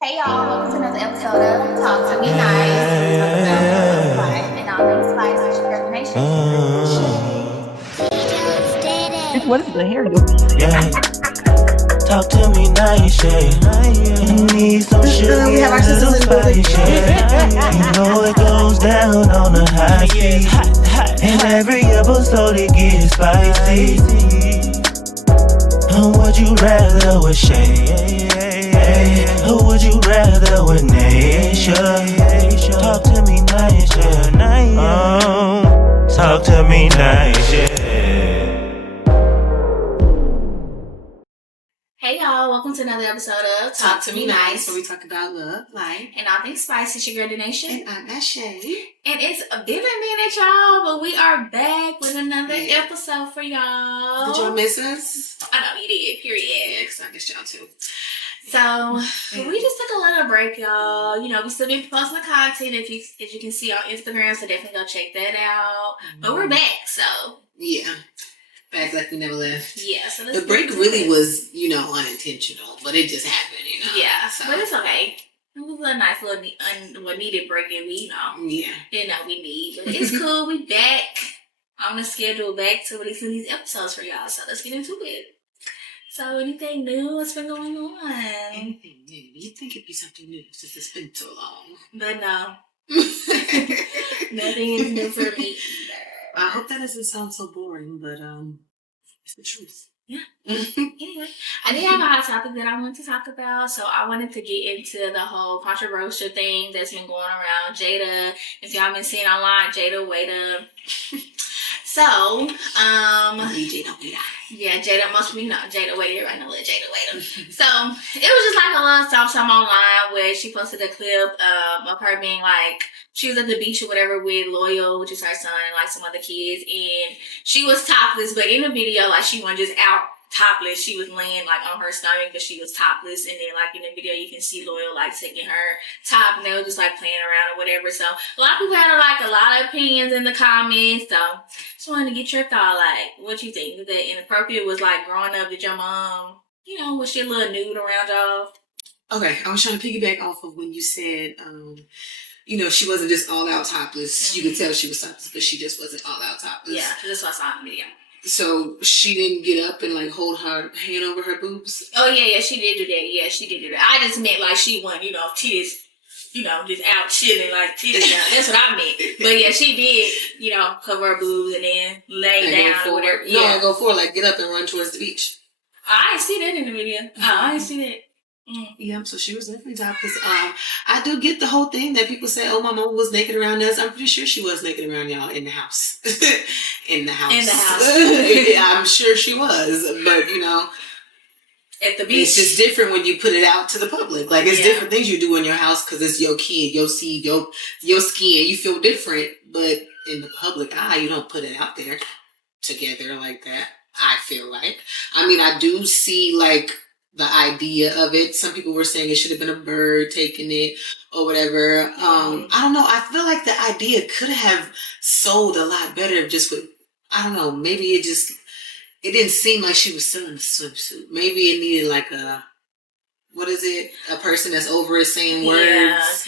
Hey y'all, welcome to another episode of Talk to Me Nice, where we talk about love, life, and all things spice with your girl Nation. What is the hair doing? Yeah. Talk to me nice, yeah. You need some sugar, We have our a little sisters in the building. spice, yeah. You know it goes down on the high speed, and every episode it gets spicy. Would you rather with Shay? Or would you rather with Nature? Talk to me nice, yeah. Talk to me nice, yeah. Hey y'all, welcome to another episode of Talk to Me Nice, where we talk about love, life, and all things spice. It's your girl Nation. and I'm Ashay. And it's been a minute, y'all, but we are back with another episode for y'all. Did y'all miss us? I know you did, period. Yeah, because I missed y'all too. So we just took a little break, y'all. You know, we still been posting content as you can see on Instagram, so definitely go check that out. But we're back, so Yeah. Back like we never left. yeah. So The break really was, unintentional, but it just happened, Yeah, So. but it's okay. It was a nice little needed break that we, Yeah. didn't know we need. But it's cool. We back on the schedule, back to releasing these episodes for y'all. So let's get into it. So anything new? What's been going on? Anything new? You'd think it'd be something new since it's been so long. But no, nothing is new for me either. I hope that doesn't sound so boring, but it's the truth. Yeah. Anyway, I did have a hot topic that I wanted to talk about. So I wanted to get into the whole controversial thing that's been going around Jada. If y'all been seeing online, Jada Waiter. So, DJ don't be that. yeah, Jada, most people know Jada Waiter. I know that Jada Waiter. So it was just like a little something online where she posted a clip of her being like, she was at the beach or whatever with Loyal, which is her son, and like some other kids, and she was topless, but in the video, like she wasn't just out topless. She was laying like on her stomach, but she was topless, and then like in the video, you can see Loyal like taking her top, and they were just like playing around or whatever. So a lot of people had like a lot of opinions in the comments. So just wanted to get your thought, like what you think. Was that inappropriate? Was like growing up, did your mom, was she a little nude around y'all? Okay, I was trying to piggyback off of when you said, she wasn't just all out topless. You could tell she was topless, but she just wasn't all out topless. Yeah, that's what I saw in the video. So she didn't get up and like hold her hand over her boobs? Oh yeah, she did do that. Yeah, she did do that. I just meant like she wasn't, titties, just out chilling like titties out. That's what I meant. But yeah, she did, cover her boobs and then lay down or whatever. Yeah, no, go forward, like get up and run towards the beach. I didn't see that in the video. I didn't see that. Yeah, so she was definitely topless. I do get the whole thing that people say, oh, my mom was naked around us. I'm pretty sure she was naked around y'all in the house. In the house. Yeah, I'm sure she was. But, at the beach. It's just different when you put it out to the public. Like, it's different things you do in your house because it's your kid, your seed, your skin. You feel different. But in the public eye, you don't put it out there together like that, I feel like. I mean, I do see, like, the idea of it. Some people were saying it should have been a bird taking it or whatever. I don't know. I feel like the idea could have sold a lot better if just with, I don't know, maybe it didn't seem like she was still in a swimsuit. Maybe it needed like a person that's over it saying words.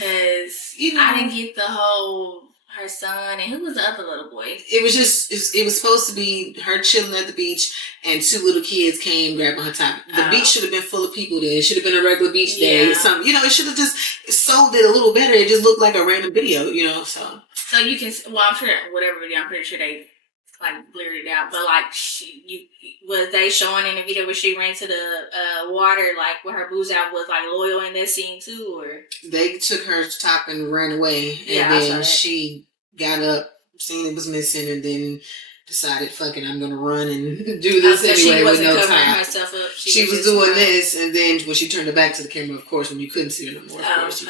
Yeah, because I didn't get the whole her son, and who was the other little boy? It was supposed to be her chilling at the beach, and two little kids came grabbing her top. The beach should have been full of people there. It should have been a regular beach day. Something, it should have just sold it a little better. It just looked like a random video, so. So you can, I'm sure, whatever video, I'm pretty sure they like blurred it out, but like was they showing in the video where she ran to the water like with her boobs out, was like Loyal in that scene too, or they took her top and ran away, and then she got up, seen it was missing, and then decided, fucking, I'm gonna run and do this anyway with no top. Herself up. She was doing this, and then when she turned her back to the camera, of course, when you couldn't see her no more, of course,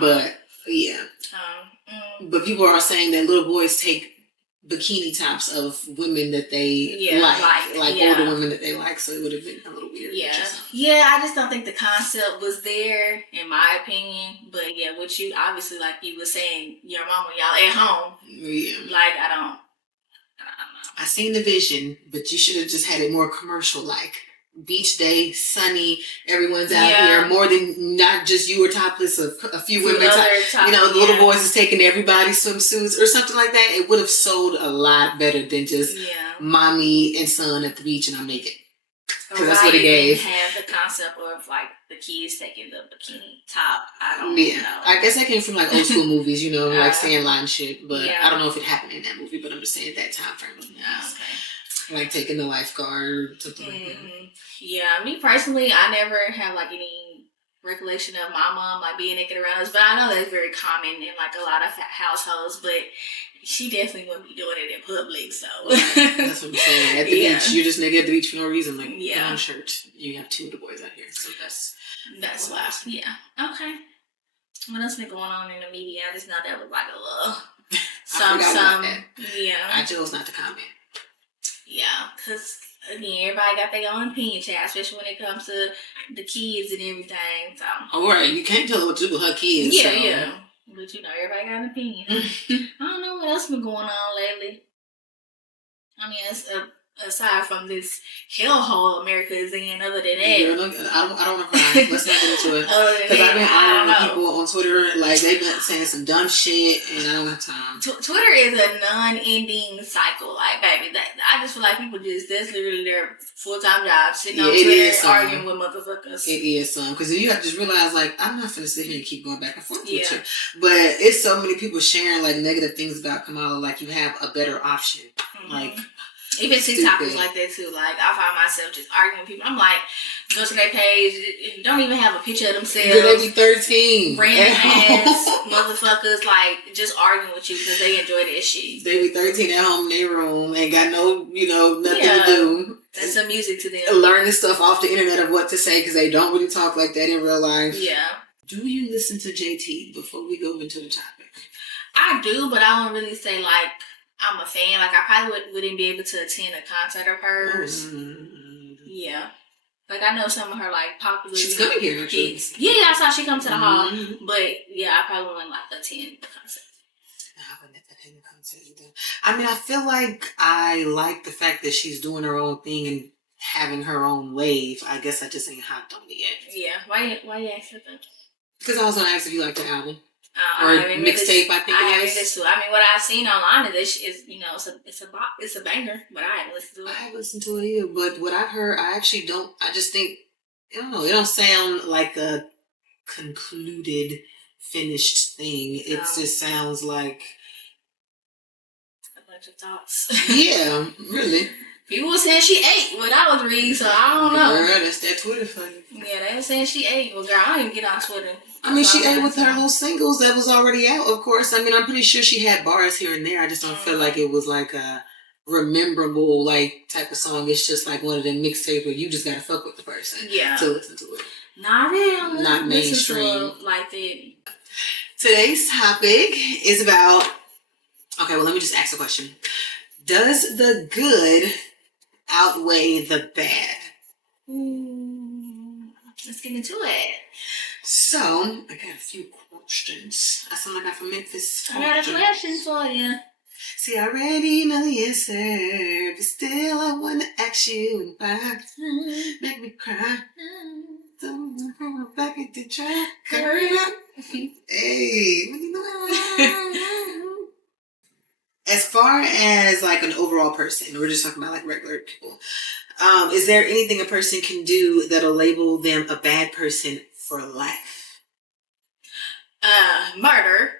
but yeah. But people are saying that little boys take bikini tops of women that they like older women that they like, so it would have been a little weird. Yeah, I just don't think the concept was there, in my opinion. But yeah, what you obviously, like you were saying, your mama, y'all at home. Yeah, like I don't know. I seen the vision, but you should have just had it more commercial like. beach day, sunny, everyone's out here, more than not just you or topless, a few women, the little boys is taking everybody's swimsuits or something like that. It would have sold a lot better than just mommy and son at the beach and I'm naked. Because that's what it gave. Have the concept of like the kids taking the bikini top. I don't know. I guess that came from like old school movies, like Sandline shit. But I don't know if it happened in that movie. But I'm just saying that time frame of movies. Okay. Like taking the lifeguard, something like that. Yeah, me personally, I never have like any recollection of my mom like being naked around us. But I know that's very common in like a lot of households. But she definitely wouldn't be doing it in public, so. That's what I'm saying. At the beach, you're just naked at the beach for no reason. Like, on shirt. You have two of the boys out here, so that's why. Yeah. Okay. What else been going on in the media? I just know that was like a little some. Yeah. I chose not to comment. Yeah, because again, everybody got their own opinion, child, especially when it comes to the kids and everything. So. Oh, right. You can't tell her what to do with her kids. Yeah. But everybody got an opinion. I don't know what else been going on lately. I mean, aside from this hellhole America is in, other than that. Girl, I don't want to cry. Let's not get into it. Because I've been arguing with people on Twitter, like, they've been saying some dumb shit, and I don't have time. Twitter is a non-ending cycle. Like, baby, I just feel like people that's literally their full-time job, sitting on Twitter, arguing with motherfuckers. It is some. Because you have to just realize, like, I'm not finna sit here and keep going back and forth with you. But it's so many people sharing, like, negative things about Kamala, like, you have a better option. Like... Even TikTok is like that too. Like, I find myself just arguing with people. I'm like, go to their page, don't even have a picture of themselves. They be 13. Random ass motherfuckers, like, just arguing with you because they enjoy that shit. They be 13 at home in their room, ain't got no, nothing to do. That's some music to them. Learning stuff off the internet of what to say because they don't really talk like that in real life. Yeah. Do you listen to JT before we go into the topic? I do, but I don't really say, like, I'm a fan. Like, I probably wouldn't be able to attend a concert of hers. Mm-hmm. Yeah. Like, I know some of her, like, popular... She's coming here, actually. Yeah, I saw she come to the hall. But, yeah, I probably wouldn't, like, attend the concert. I wouldn't attend the concert either. I mean, I feel like I like the fact that she's doing her own thing and having her own wave. I guess I just ain't hopped on it yet. Yeah. Why you ask that? Because I was going to ask if you liked the album. Or mixtape, I think it is. I mean, what I've seen online is it's a banger, but I haven't listened to it. I haven't listened to it either, but what I've heard, I actually don't. I just think, I don't know. It don't sound like a concluded, finished thing. It just sounds like a bunch of thoughts. Yeah, really. People were saying she ate when I was reading, so I don't know. Girl, that's that Twitter for you. Yeah, they were saying she ate. Well, girl, I don't even get on Twitter. I mean, she ate with her little singles that was already out, of course. I mean, I'm pretty sure she had bars here and there. I just don't feel like it was like a rememberable, like, type of song. It's just like one of them mixtapes where you just gotta fuck with the person to listen to it. Not really. Not mainstream. Like that. Today's topic is about... Okay, well, let me just ask a question. Does the good outweigh the bad? Let's get into it. So, I got a few questions. I sound like I'm from Memphis. I got a question for you. See, I already know the answer, but still I want to ask you why. Make me cry. Don't go back at the track. Hurry up. Hey, what do you know? As far as like an overall person, we're just talking about like regular people. Is there anything a person can do that'll label them a bad person for life? Murder.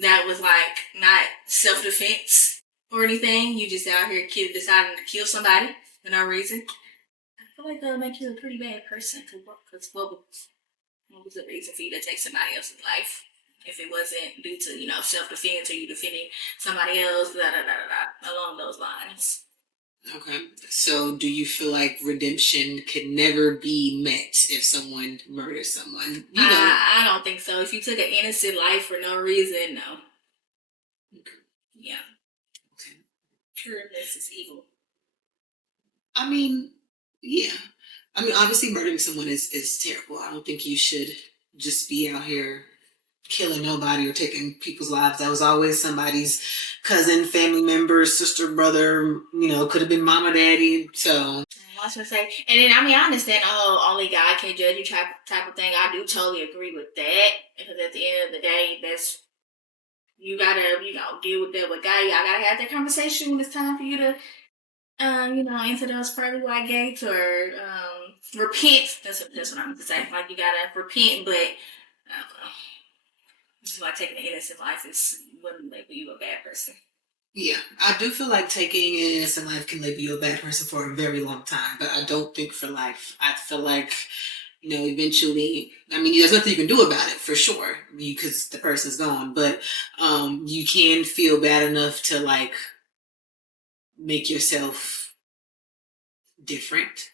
That was like not self-defense or anything. You just out here deciding to kill somebody for no reason. I feel like that'll make you a pretty bad person. Because what was the reason for you to take somebody else's life? If it wasn't due to, self-defense or you defending somebody else, along those lines. Okay. So do you feel like redemption could never be met if someone murders someone? I don't think so. If you took an innocent life for no reason, no. Okay. Yeah. Okay. Pureness is evil. I mean, yeah. I mean, obviously murdering someone is terrible. I don't think you should just be out here killing nobody or taking people's lives. That was always somebody's cousin, family member, sister, brother, could have been mama, daddy. So I was gonna say, and then I understand the whole only God can judge you type of thing. I do totally agree with that because at the end of the day, that's you gotta deal with that with God. Y'all gotta have that conversation when it's time for you to enter those pearly white gates or repent. That's what I'm gonna say. Like you gotta repent, but I don't know. This is why taking an innocent life wouldn't make you a bad person. Yeah, I do feel like taking an innocent life can label you a bad person for a very long time, but I don't think for life. I feel like, eventually, there's nothing you can do about it for sure because the person's gone, but you can feel bad enough to like make yourself different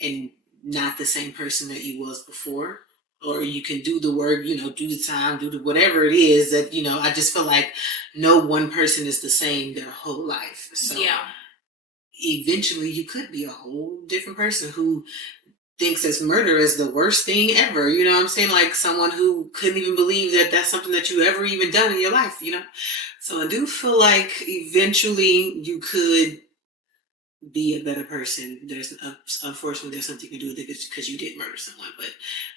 and not the same person that you was before. Or you can do the work, do the time, do the whatever it is that, I just feel like no one person is the same their whole life. So yeah. Eventually you could be a whole different person who thinks that murder is the worst thing ever. You know what I'm saying? Like someone who couldn't even believe that that's something that you ever even done in your life, So I do feel like eventually you could be a better person. Unfortunately there's something you can do with it because you did murder someone, but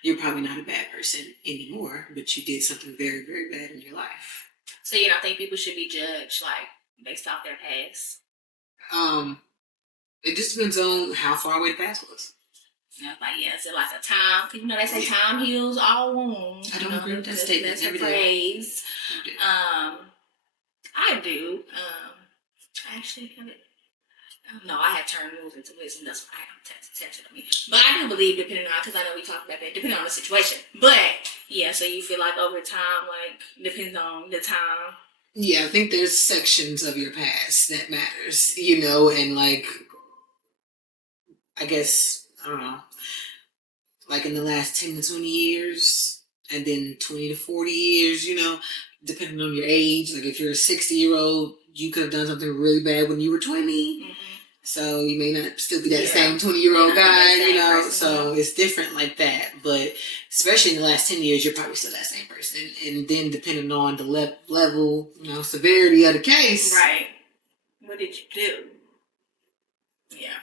you're probably not a bad person anymore, but you did something very, very bad in your life. So you don't think people should be judged like based off their past? It just depends on how far away the past was. Is it like a time? They say time heals all wounds. I don't agree with that statement. That's a phrase. I do. Actually, no, I have turned rules into wisdom. That's why I don't attention to me. But I do believe, depending on, because I know we talked about that, depending on the situation. But yeah, so you feel like over time, like depends on the time. Yeah, I think there's sections of your past that matters, and like, I guess, I don't know, like in the last 10 to 20 years, and then 20 to 40 years, depending on your age. Like if you're a 60-year-old, you could have done something really bad when you were 20. Mm-hmm. So you may not still be that same 20-year-old guy, so it's different like that. But especially in the last 10 years, you're probably still that same person. And then depending on the level, severity of the case. Right. What did you do? Yeah.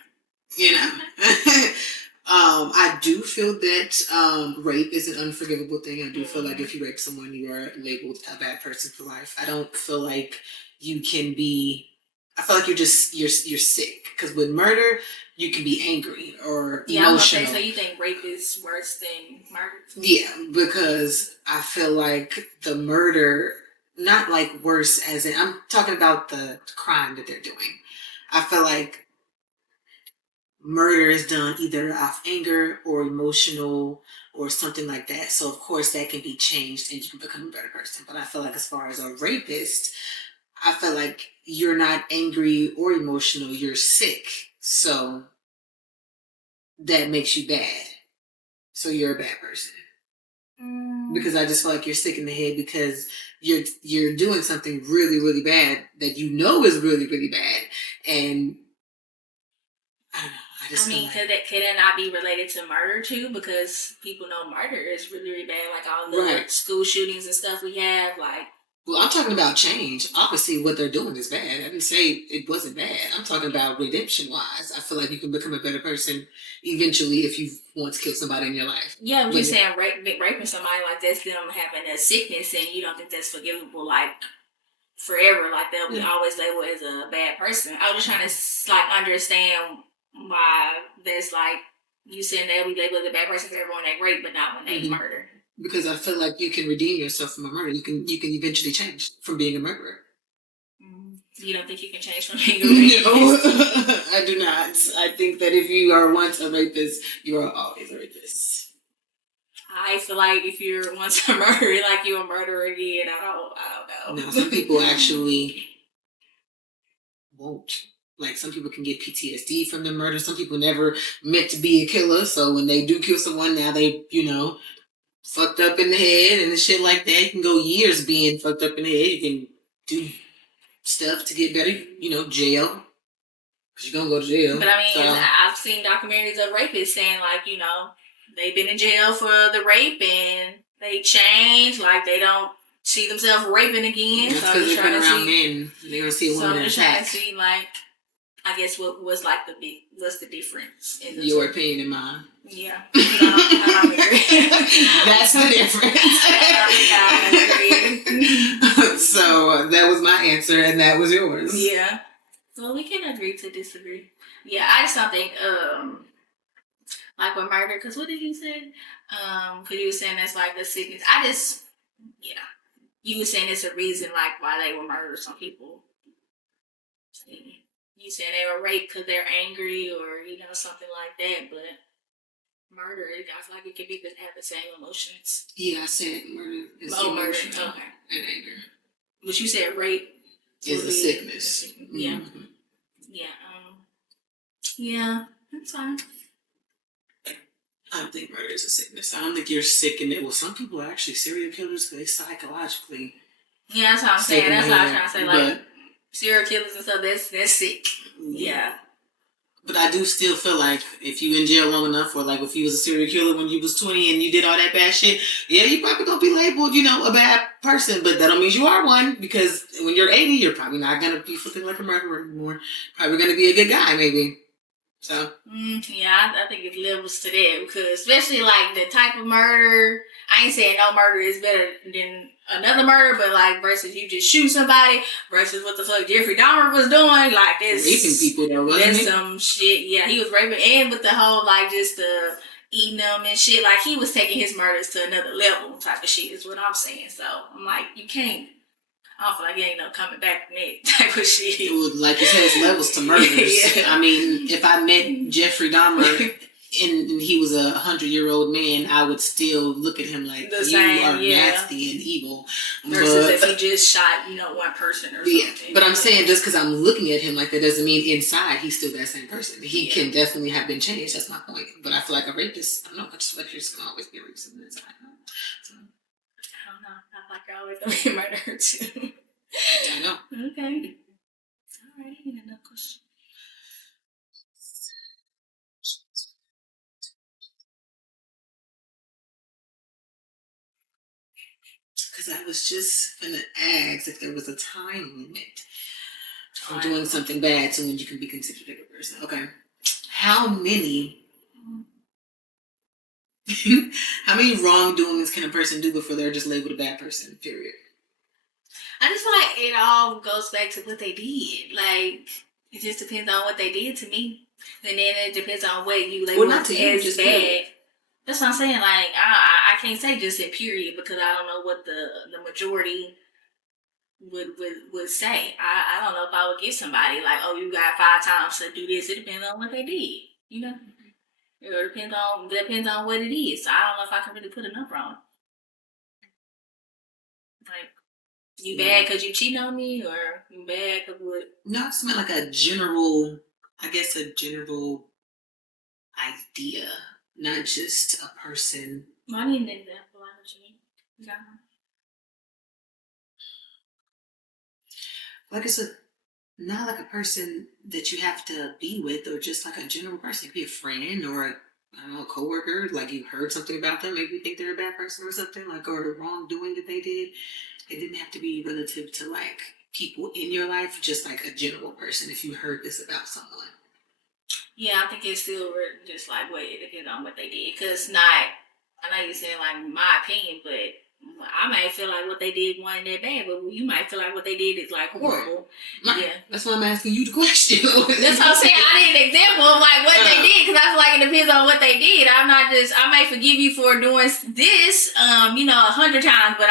I do feel that rape is an unforgivable thing. I do feel like if you rape someone, you are labeled a bad person for life. I don't feel like you can be... I feel like you're sick. Because with murder, you can be angry or emotional. So you think rape is worse than murder? Yeah, because I feel like the murder, not like worse as in... I'm talking about the crime that they're doing. I feel like murder is done either out of anger or emotional or something like that. So, of course, that can be changed and you can become a better person. But I feel like as far as a rapist, I feel like you're not angry or emotional. You're sick. So, that makes you bad. So, you're a bad person. Because I just feel like you're sick in the head because you're doing something really, really bad that you know is really, really bad. And I don't know. Could it not be related to murder too? Because people know murder is really, really bad. Like all the school shootings and stuff we have. Well, I'm talking about change. Obviously, what they're doing is bad. I didn't say it wasn't bad. I'm talking about redemption-wise. I feel like you can become a better person eventually if you once killed somebody in your life. Yeah, but you're saying raping somebody like that's them having a sickness and you don't think that's forgivable, like forever. Like they'll be always labeled as a bad person. I was just trying to understand why there's you saying they'll be labeled as a bad person for everyone they rape, but not when they murder. Because I feel like you can redeem yourself from a murder. You can eventually change from being a murderer. You don't think you can change from being a rapist? No, I do not. I think that if you are once a rapist, you are always a rapist. I feel like if you're once a murderer, like you're a murderer again. I don't know. No, some people actually won't. Like, some people can get PTSD from the murder. Some people never meant to be a killer. So when they do kill someone, now they, fucked up in the head and shit like that. You can go years being fucked up in the head. You can do stuff to get better, jail. Because you're going to go to jail. But I've seen documentaries of rapists saying, they've been in jail for the rape and they change. They don't see themselves raping again. That's because they've been around men. They're going to see a woman in attack. So I'm just trying to see, I guess what's the difference in the your opinion and mine? Yeah, I don't agree. That's the difference. I agree. So that was my answer, and that was yours. Yeah. Well, we can agree to disagree. Yeah, I just don't think like with murder, because what did you say? Because you were saying that's like the sickness. You were saying it's a reason like why they were murdered. Some people. You said they were raped because they're angry or something like that, but murder, I feel like it could be have the same emotions. Yeah, I said murder is emotional and anger. But you said rape is a sickness. Yeah. Mm-hmm. Yeah, that's fine. I don't think murder is a sickness. I don't think you're sick in it. Well, some people are actually serial killers because they psychologically. Yeah, that's what I'm saying. That's what I was trying to say. Like serial killers and stuff, that's sick. Yeah. But I do still feel like if you in jail long enough, or like if you was a serial killer when you was 20 and you did all that bad shit, yeah, you probably gonna be labeled, a bad person. But that don't mean you are one, because when you're 80, you're probably not gonna be looking like a murderer anymore. Probably gonna be a good guy, maybe. So. Yeah, I think it levels to that, because especially like the type of murder. I ain't saying no murder is better than another murder, but like versus you just shoot somebody versus what the fuck Jeffrey Dahmer was doing, like this raping people though, wasn't he? Some shit. Yeah, he was raping, and with the whole like just the eating them and shit, like he was taking his murders to another level type of shit is what I'm saying. So I'm like, you can't. I don't feel like it ain't no coming back from that type of shit. Like you said, it's levels to murders. Yeah. I mean, if I met Jeffrey Dahmer and he was a 100-year-old man, I would still look at him like, you are nasty and evil. Versus if he just shot, one person or something. Yeah, but I'm saying just because I'm looking at him like that doesn't mean inside he's still that same person. He can definitely have been changed. That's my point. But I feel like a rapist, I don't know, rapist can always be a rapist inside. So. I don't know. I feel like you're always going to be murdered too. I know. Okay. Alright, another question. Because I was just going to ask if there was a time limit for doing something bad so when you can be considered a good person. Okay. How many wrongdoings can a person do before they're just labeled a bad person, period? I just feel like it all goes back to what they did. Like, it just depends on what they did to me. And then it depends on what you label as bad. Period. That's what I'm saying. Like, I can't say just in period, because I don't know what the majority would say. I don't know if I would give somebody like, oh, you got 5 times to do this. It depends on what they did. It depends on what it is. So I don't know if I can really put a number on it. Like, you bad because you cheating on me, or you bad because what? No, it's meant like a general idea, not just a person. I need an example. I know what you mean. Yeah. Like it's not like a person that you have to be with, or just like a general person. It could be a friend or a coworker. Like you heard something about them, maybe you think they're a bad person or something, like, or the wrongdoing that they did. It didn't have to be relative to like people in your life, just like a general person. If you heard this about someone. Yeah, I think it's still just like it depends on what they did. Cause I know you're saying like my opinion, but I might feel like what they did wasn't that bad, but you might feel like what they did is like horrible. Right. Yeah, that's why I'm asking you the question. That's what I'm saying. I need an example of like what they did, because I feel like it depends on what they did. I might forgive you for doing this, 100 times, but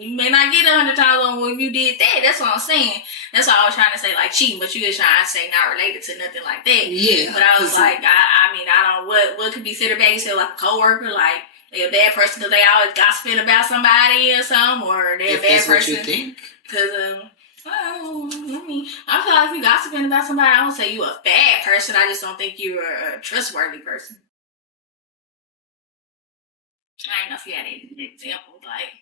you may not get 100 times on if you did that. That's what I'm saying. That's why I was trying to say like cheating, but you was trying to say not related to nothing like that. Yeah. But I was like, I don't know what could be considered bad. You said like a coworker, like. They're a bad person because they always gossiping about somebody or something, or they're a bad person. What you think? Because, I feel like if you're gossiping about somebody, I don't say you're a bad person. I just don't think you're a trustworthy person. I don't know if you had any examples. Like,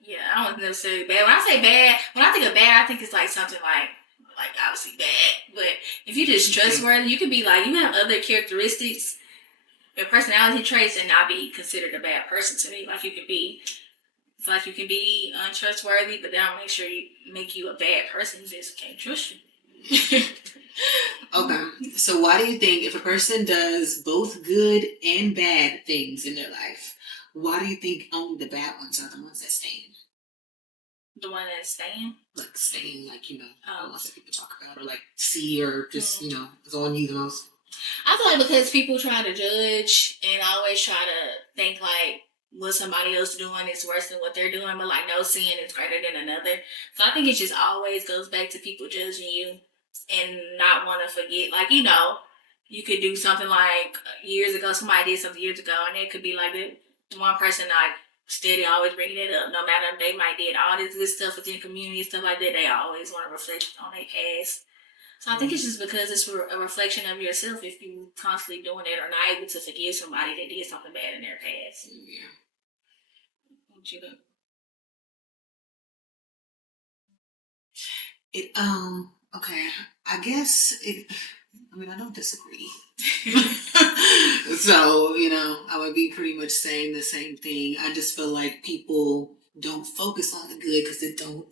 yeah, I don't necessarily bad. When I say bad, when I think of bad, I think it's like something like obviously bad. But if you're just trustworthy, you could be like, you have other characteristics. Your personality traits and not be considered a bad person to me. Like you can be untrustworthy, but that don't make you a bad person. You just can't trust you. Okay. So why do you think if a person does both good and bad things in their life, why do you think only the bad ones are the ones that stay? The one that's staying? Like staying, like, the Oh. ones that people talk about or like see or just, is on you the most. I feel like because people try to judge and always try to think like what somebody else doing is worse than what they're doing, but like no sin is greater than another. So I think it just always goes back to people judging you and not want to forget. Like, you could do something like years ago, somebody did something years ago, and it could be like the one person like steady always bringing it up, no matter if they might did all this good stuff within the community, stuff like that. They always want to reflect on their past. So I think it's just because it's a reflection of yourself if you constantly doing it or not able to forgive somebody that did something bad in their past. Yeah. What you think? Okay. I guess I don't disagree. So, I would be pretty much saying the same thing. I just feel like people don't focus on the good because it don't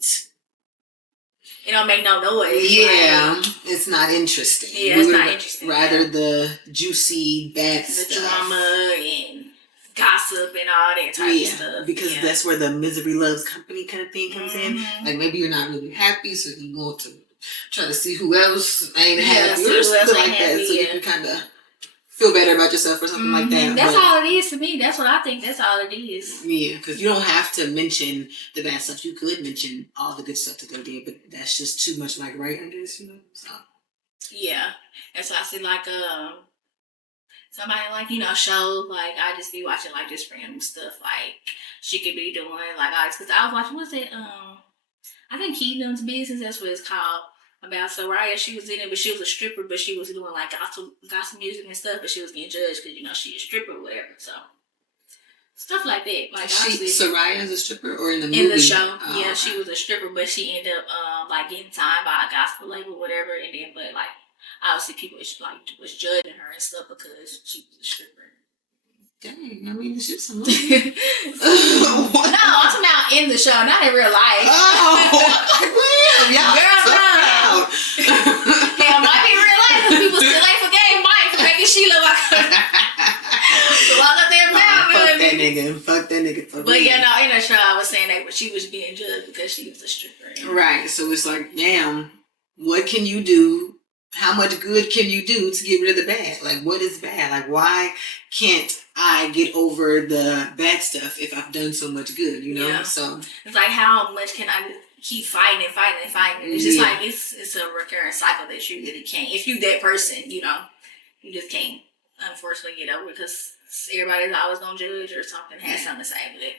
make no noise. Yeah, it's not interesting. Yeah, it's not interesting. Rather the juicy bad the stuff. Drama and gossip and all that type of stuff. Because that's where the misery loves company kind of thing comes in. Like maybe you're not really happy, so you want to try to see who else ain't happy or something like that, so you can kind of feel better about yourself or something like that. That's all it is to me. That's what I think. That's all it is. Yeah, because you don't have to mention the bad stuff. You could mention all the good stuff that they did, but that's just too much like right under this, So. Yeah, that's why I see like somebody like shows like I just be watching like just random stuff like she could be doing like all this because I was watching what's it I think Kingdom's Business, that's what it's called, about Soraya. She was in it, but she was a stripper, but she was doing like gospel music and stuff, but she was getting judged because she a stripper or whatever. So stuff like that. Like Soraya is a stripper or in the movie? In the show, yeah, she was a stripper, but she ended up like getting signed by a gospel label, whatever, and then but like obviously people was judging her and stuff because she was a stripper. Dang, I mean, the shit's some money. No, I'm talking about in the show, not in real life. Oh, y'all girl, no. Hell, might be real life because people still ain't forgave Mike for making she look like Fuck that nigga. But in the show, I was saying that she was being judged because she was a stripper. Right, so it's like, damn, what can you do? How much good can you do to get rid of the bad? Like, what is bad? Like, why can't I get over the bad stuff if I've done so much good, Yeah. So it's like, how much can I keep fighting? It's just like, it's a recurring cycle that you really can't. If you that person, you just can't, unfortunately, get over because everybody's always going to judge or something, has something to say with it.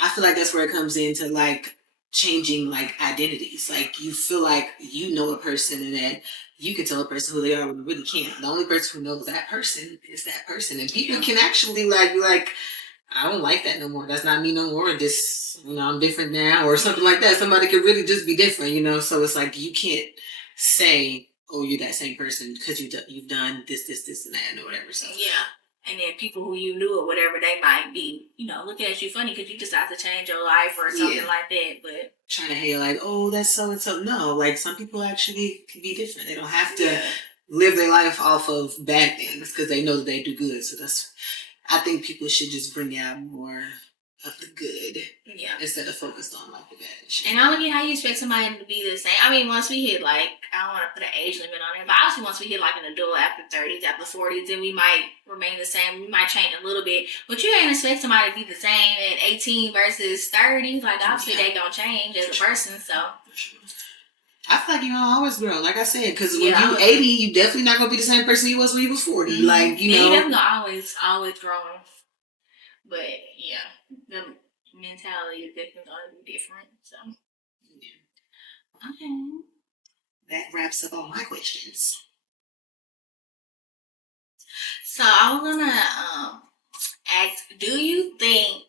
I feel like that's where it comes into, like, changing, like, identities. Like, you feel like you know a person and that you can tell a person who they are when you really can't. The only person who knows that person is that person. And people can actually, like, be like, I don't like that no more. That's not me no more. I'm different now or something like that. Somebody could really just be different, So it's like you can't say, oh, you're that same person because you've done this, and that, or whatever. So yeah. And then people who you knew or whatever, they might be, looking at you funny because you decide to change your life or something like that. But trying to hate like, oh, that's so and so. No, like some people actually can be different. They don't have to live their life off of bad things because they know that they do good. So I think people should just bring out more of the good instead of focused on like the bad shit. And I don't get how you expect somebody to be the same. I mean, once we hit like, I don't want to put an age limit on it, but obviously once we hit like an adult after 30s, after 40s, then we might remain the same. We might change a little bit, but you ain't expect somebody to be the same at 18 versus 30. Like obviously they don't change as a person, so. I feel like always grow, like I said, because when you 80, you definitely not gonna be the same person you was when you was 40. Mm-hmm. Like you definitely always growing, but the mentality is definitely gonna be different. So, okay, that wraps up all my questions. So I was gonna ask, do you think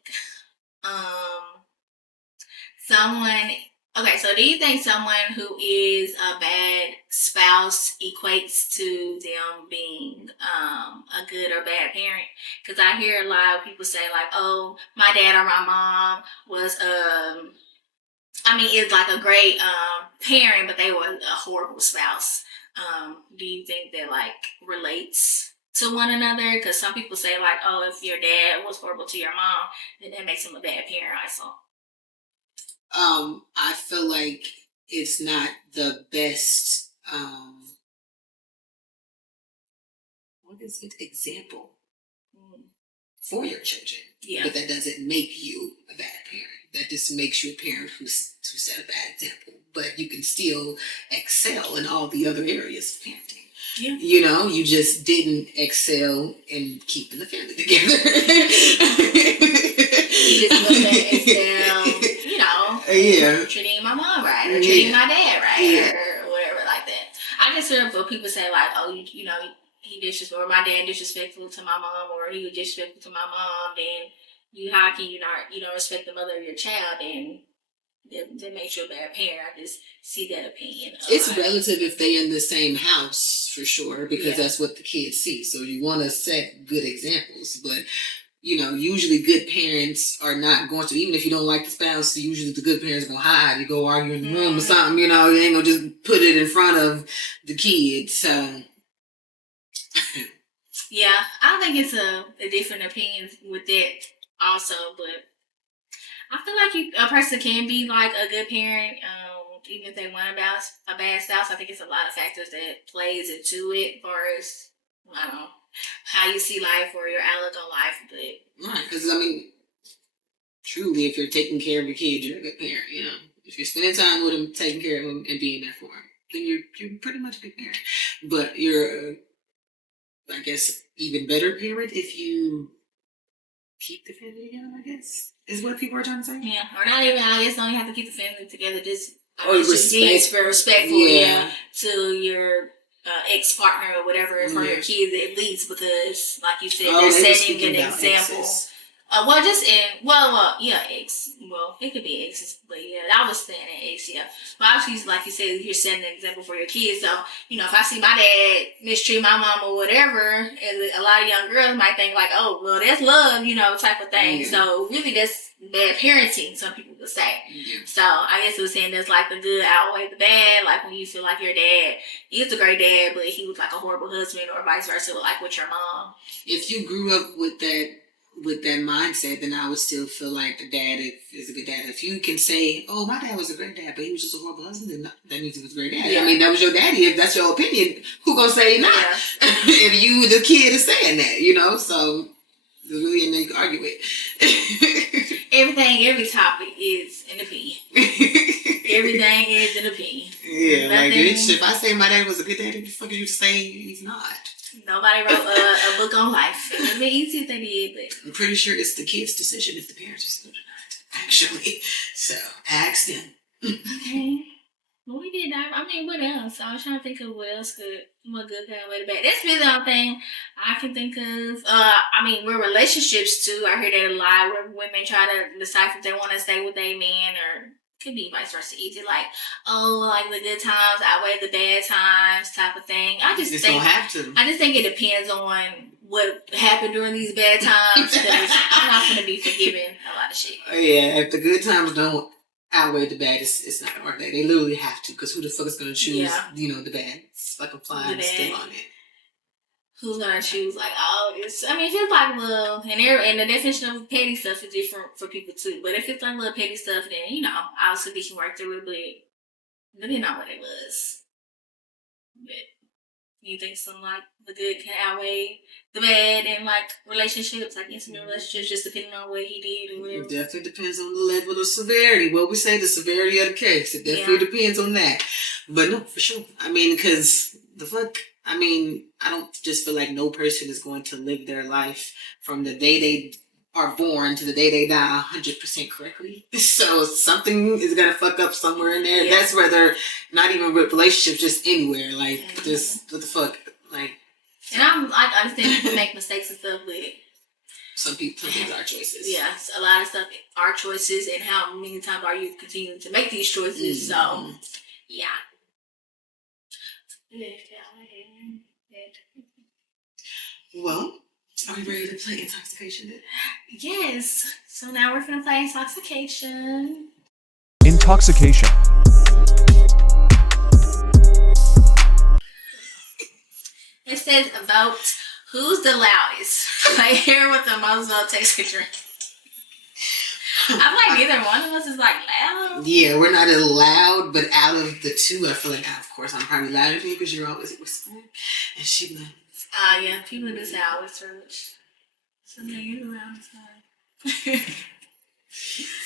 do you think someone who is a bad spouse equates to them being a good or bad parent? Because I hear a lot of people say like, oh, my dad or my mom was is like a great parent, but they were a horrible spouse. do you think that like relates to one another? Because some people say like, oh, if your dad was horrible to your mom, then that makes him a bad parent. Also, I feel like it's not the best. What is it? Example for your children. Yeah. But that doesn't make you a bad parent. That just makes you a parent who set a bad example. But you can still excel in all the other areas of parenting. Yeah. You know, you just didn't excel in keeping the family together. You just wasn't excel, you know, yeah, treating my mom right or treating my dad right Yeah. or whatever like that. I just hear people say like, oh, you know, he disrespectful, or my dad disrespectful to my mom, or he was disrespectful to my mom. Then how can you not, you know, respect the mother of your child? And that makes you a bad parent. I just see that opinion. It's relative if they're in the same house for sure, because that's what the kids see. So you want to set good examples, but you know, usually good parents are not going to, even if you don't like the spouse, usually the good parents are going to hide. You go argue in the room or something, you know, they ain't going to just put it in front of the kids. So. Yeah, I think it's a different opinion with that also, but I feel like a person can be like a good parent, even if they want a bad spouse. I think it's a lot of factors that plays into it, as far as, I don't know, how you see life or your outlook on life. But right, because I mean, truly, if you're taking care of your kids, you're a good parent. You know, if you're spending time with them, taking care of them, and being there for them, then you're pretty much a good parent. But you're, I guess, even better parent if you keep the family together, I guess, is what people are trying to say. Yeah, or not even, I guess, don't even have to keep the family together. Just respectful, to your ex-partner or whatever for your kids at least, because, like you said, they're setting an example. Exes. Ex. Well, it could be exes, but yeah, I was saying ex, yeah. But actually, like you said, you're setting an example for your kids. So, you know, if I see my dad mistreat my mom or whatever, and a lot of young girls might think like, oh, well, that's love, you know, type of thing. Yeah. So really, that's bad parenting, some people would say. Yeah. So I guess it was saying that's like the good outweigh the bad. Like when you feel like your dad is a great dad, but he was like a horrible husband, or vice versa, like with your mom. If you grew up with that mindset, then I would still feel like the dad is a good dad. If you can say, oh, my dad was a great dad, but he was just a horrible husband, then that means he was a great dad. Yeah. I mean, that was your daddy. If that's your opinion, who gonna say not? Yeah. If you, the kid, is saying that, you know? So there's really nothing you can argue with. Every topic is an opinion. Everything is an opinion. Yeah, like, bitch, if I say my dad was a good dad, what the fuck did you say he's not? Nobody wrote a book on life. It would have been easy if they did, but I'm pretty sure it's the kid's decision if the parents are good or not, actually. So, ask them. Okay. Well, we did that. I mean, what else? I was trying to think of what else what good kind of way to bad. That's really the only thing I can think of. I mean, with relationships, too. I hear that a lot where women try to decide if they want to stay with a man, or could be vice versa. Easy, like, oh, like the good times outweigh the bad times type of thing. I just think it depends on what happened during these bad times, because I'm not going to be forgiving a lot of shit. Yeah, if the good times don't outweigh the bad, it's not going to work. They literally have to, because who the fuck is going to choose, you know, the bad? It's like a fly still on it. Who's gonna choose like all this? I mean, if it's like little, and the definition of petty stuff is different for people too. But if it's like little petty stuff, then, you know, obviously we can work through it, but depending on what it was. But you think something like the good can outweigh the bad in like relationships, like intimate relationships, just depending on what he did or whatever? It definitely depends on the level of severity. What we say, the severity of the case. It definitely depends on that. But no, for sure. I mean, because the fuck. I mean, I don't just feel like no person is going to live their life from the day they are born to the day they die 100% correctly. So something is going to fuck up somewhere in there. Yeah. That's whether, not even with relationships, just anywhere. Like, just, what the fuck? Like, and I understand people make mistakes and stuff, but some things are choices. Yeah, a lot of stuff are choices, and how many times are you continuing to make these choices? Mm-hmm. So, yeah. Well, are we ready to play Intoxication then? Yes. So now we're going to play Intoxication. Intoxication. It says vote. Who's the loudest? Like here with the most vote takes a drink. I'm like neither one of us is like loud. Yeah, we're not as loud, but out of the two, I feel like, of course, I'm probably louder than you because you're always whispering. And she like, Yeah, people do say I whisper, which something you around the time.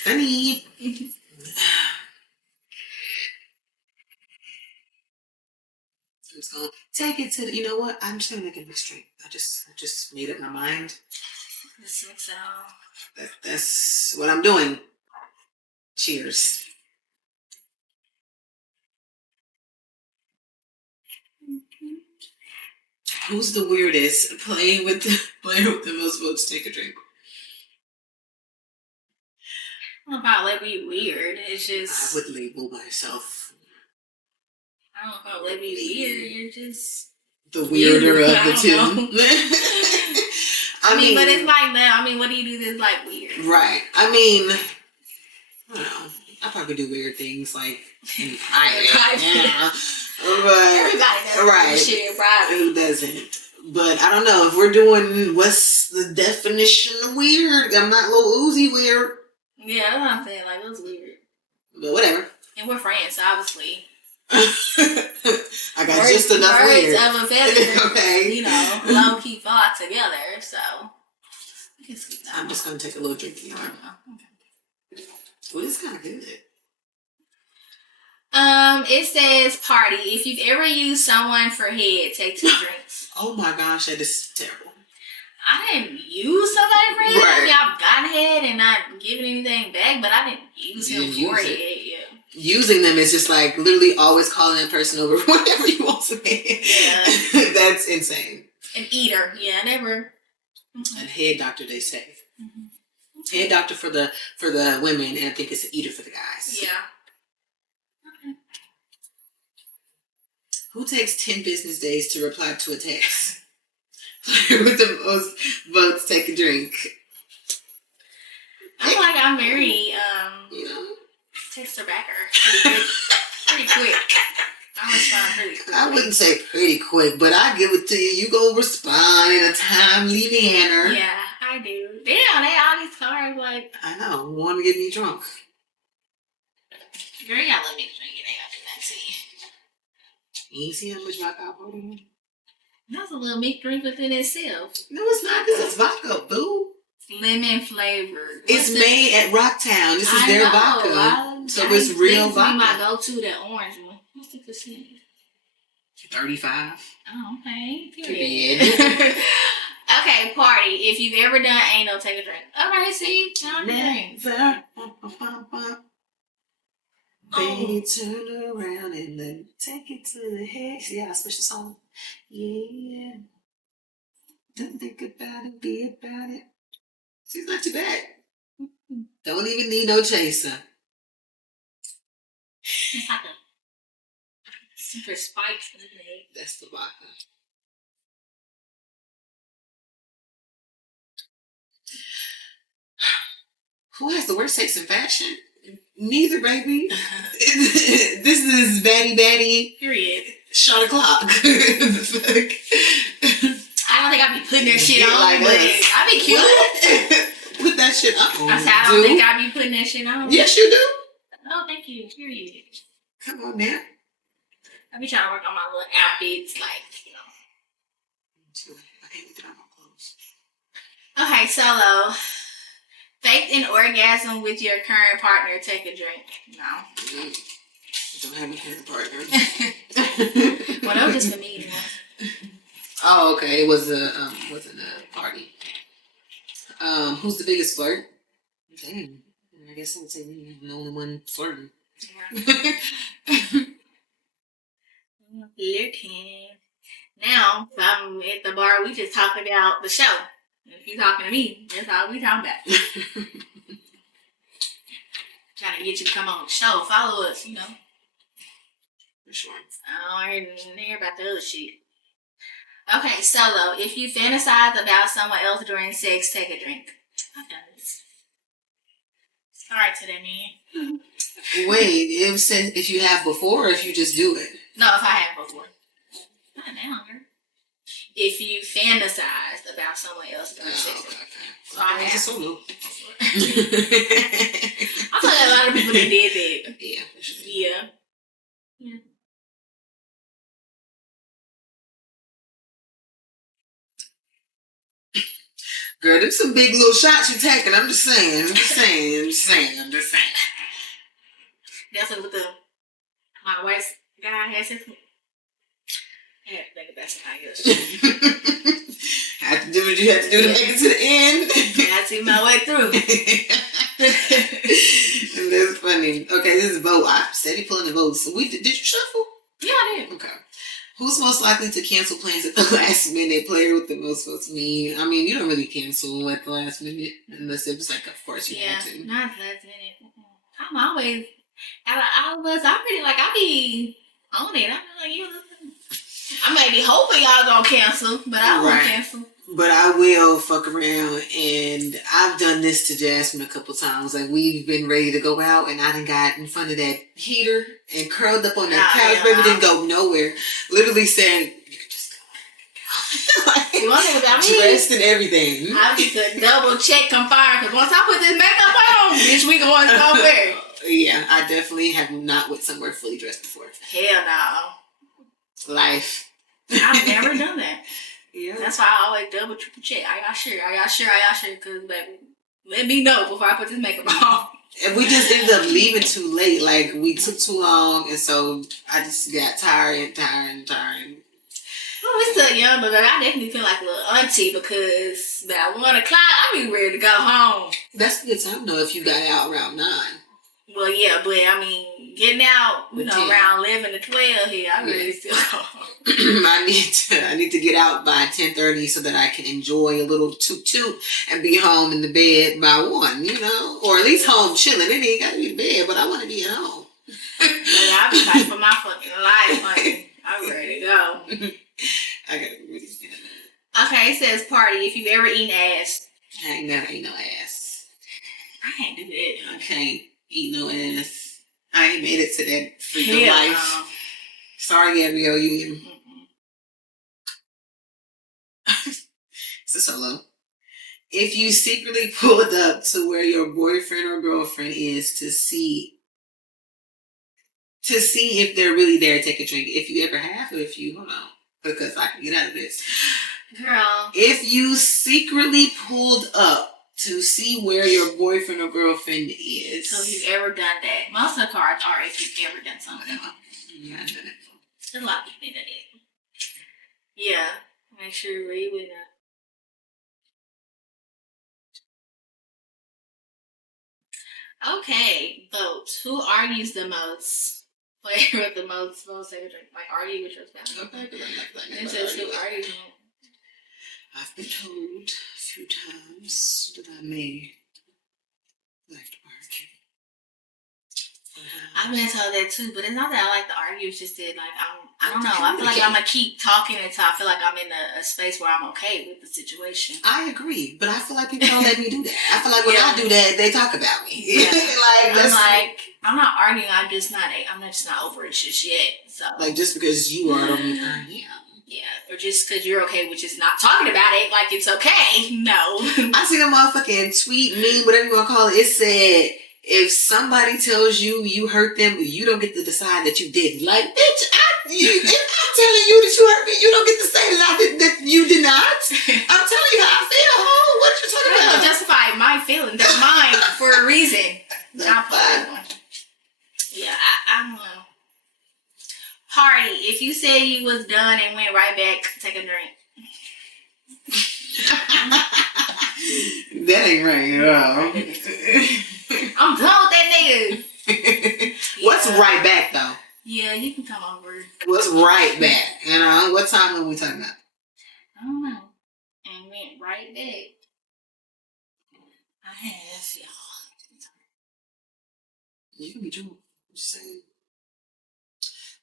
funny. I'm just gonna take it to the, you know what? I'm just gonna make a mixed drink. I just made up my mind. This mix out. That's what I'm doing. Cheers. Who's the weirdest? Play with the most votes. Take a drink. I don't know if I'll label you weird. It's just I would label myself. I don't know if I'll label you weird. You're just the weirder of the two. I mean, but it's like that. I mean, what do you do that's like weird? Right. I mean, I don't know. I probably do weird things like Everybody does right. shit, probably. Who doesn't? But I don't know if we're doing what's the definition of weird. I'm not Lil Uzi weird. Yeah, that's what I'm saying. Like it was weird. But whatever. And we're friends, so obviously. I got just enough words weird. of a feather, okay. You know, low key thought together. So I'm just gonna take a little drink. You know. Okay. Well, it's kind of good. It says party. If you've ever used someone for head, take 2 drinks. Oh my gosh, that is terrible. I didn't use somebody for head. Right. I mean, I've gotten head and not given anything back, but I didn't use him for head. Yeah. Using them is just like literally always calling that person over whenever you want some head. Yeah. That's insane. An eater. Yeah, never. Mm-hmm. A head doctor, they say. Mm-hmm. Head doctor for the women, and I think it's an eater for the guys. Yeah. Who takes 10 business days to reply to a text? With the most votes, take a drink. I feel like I'm very, you know, text her backer pretty quick. I respond pretty quick. I wouldn't say pretty quick, but I give it to you. You go respond in a timely manner. Yeah, I do. Damn, they all these cards like. I know. Want to get me drunk? Girl, you gotta let me drink it. They gotta do that to you. You see how much vodka I put in? That's a little mixed drink within itself. No, it's not, because it's vodka, boo. Lemon flavored. It's made at Rocktown. This is their vodka. So it's real vodka. My go-to, that orange one. What's the percent? 35. Oh, okay. Period. Okay, party. If you've ever done anal, take a drink. Okay, see? Never. Baby, turn around and then take it to the head. Yeah, special song. Yeah. Don't think about it, be about it. She's not too bad. Don't even need no chaser. It's like a super spikes in it. That's the vodka. Who has the worst taste in fashion? Neither, baby. This is Batty. Period. Shot o'clock. Fuck. I don't think I'd be putting that shit on, like but I'd be cute. Put that shit on. I said I don't think I'd be putting that shit on. Yes, you do. Oh, thank you. Period. Come on now. I be trying to work on my little outfits, like, you know. I can't get out my clothes. Okay, solo. Fake an orgasm with your current partner. Take a drink. No. Don't have a current partner. Well, that was just for me. Oh, okay. It was wasn't a party. Who's the biggest flirt? Damn. I guess I would say I'm the only one flirting. Yeah. Looking. Now, if I'm at the bar, we just talking about the show. If you're talking to me, that's all we talking about. Trying to get you to come on the show, follow us, you know. For sure. I don't hear about the other shit. Okay, solo. If you fantasize about someone else during sex, take a drink. I've done this. Alright to that, man. Wait, it said if you have before or if you just do it? No, if I have before. Not now, girl. if you fantasize about someone else doing sex. Okay. So I have. Solo. I feel like a lot of people that did that. Yeah. For sure. Yeah. Girl, them some big little shots you taking. I'm just saying. That's what my wife's guy has his. I had to think about somebody else. Had to do what you had to do to make it to the end. I see my way through. That's funny. Okay, this is vote. I said he pulling the votes. So did you shuffle? Yeah, I did. Okay. Who's most likely to cancel plans at the last minute? Player with the most votes. Me. I mean, you don't really cancel at the last minute unless it's like, of course, you have to. Not the last minute. I'm always out of all of us. I really like. I be on it. I'm like you. I may be hoping y'all gonna cancel, but I won't cancel. But I will fuck around, and I've done this to Jasmine a couple times. Like, we've been ready to go out, and I done got in front of that heater and curled up on that couch. Baby didn't go nowhere. Literally said, you can just go. Like, you want to think about me? Dressed and everything. I need to double check confirm, because once I put this makeup on, bitch, we going somewhere. Yeah, I definitely have not went somewhere fully dressed before. Hell no. Life. I've never done that. Yeah. That's why I always double, triple check. Are y'all sure? Because, baby, let me know before I put this makeup on. And we just ended up leaving too late. Like, we took too long, and so I just got tired. Oh, we're still young, but I definitely feel like a little auntie because by 1 o'clock, I be ready to go home. That's a good time, though, if you got out around 9. Well, yeah, but I mean, getting out, around 11 to 12 here, I really still go home. I need to get out by 10:30 so that I can enjoy a little toot and be home in the bed by 1, or at least home chilling. It ain't got to be in bed, but I want to be at home. I'll be fighting for my fucking life, honey. I'm ready to go. I gotta really stand up. Okay, it says party. If you've ever eaten ass. I ain't never eat no ass. I can't do that. I can't eat no ass. I ain't made it to that freaking life. No. Sorry, Gabrielle, you. It's a solo. If you secretly pulled up to where your boyfriend or girlfriend is to see if they're really there, take a drink. If you ever have, or if you, hold on, because I can get out of this. Girl. If you secretly pulled up to see where your boyfriend or girlfriend is. So if you've ever done that. Most of the cards are if you've ever done something. Yeah, I've done it. There's a lot of people that did it. Yeah. Make sure you read with that. Okay, vote. Who argues the most? Player with the most votes take a drink. Like, argue with your spouse. Okay, It says who argues the most. I've been told a few times that I may like to argue. I've been told that too, but it's not that I like to argue. It's just that, like, I don't know. I feel like I'm going to keep talking until I feel like I'm in a space where I'm okay with the situation. I agree, but I feel like people don't let me do that. I feel like when I do that, they talk about me. Yeah. I'm not arguing. I'm just not over it just yet. So, like, just because you are, don't mean I am. Yeah, or just because you're okay with just not talking about it, like it's okay. No. I seen a motherfucking tweet, meme, whatever you want to call it. It said, if somebody tells you you hurt them, you don't get to decide that you didn't. Like, bitch, if I'm telling you that you hurt me, you don't get to say that you did not. I'm telling you how I feel. Oh, what are you talking about? I don't justify my feelings. They're mine for a reason. Yeah, I'm party. If you said you was done and went right back, take a drink. That ain't right at all. I'm done with that nigga. What's right back though? Yeah, you can come over. What's right back? What time are we talking about? I don't know. And went right back. I have, y'all. You can be drunk. Just saying.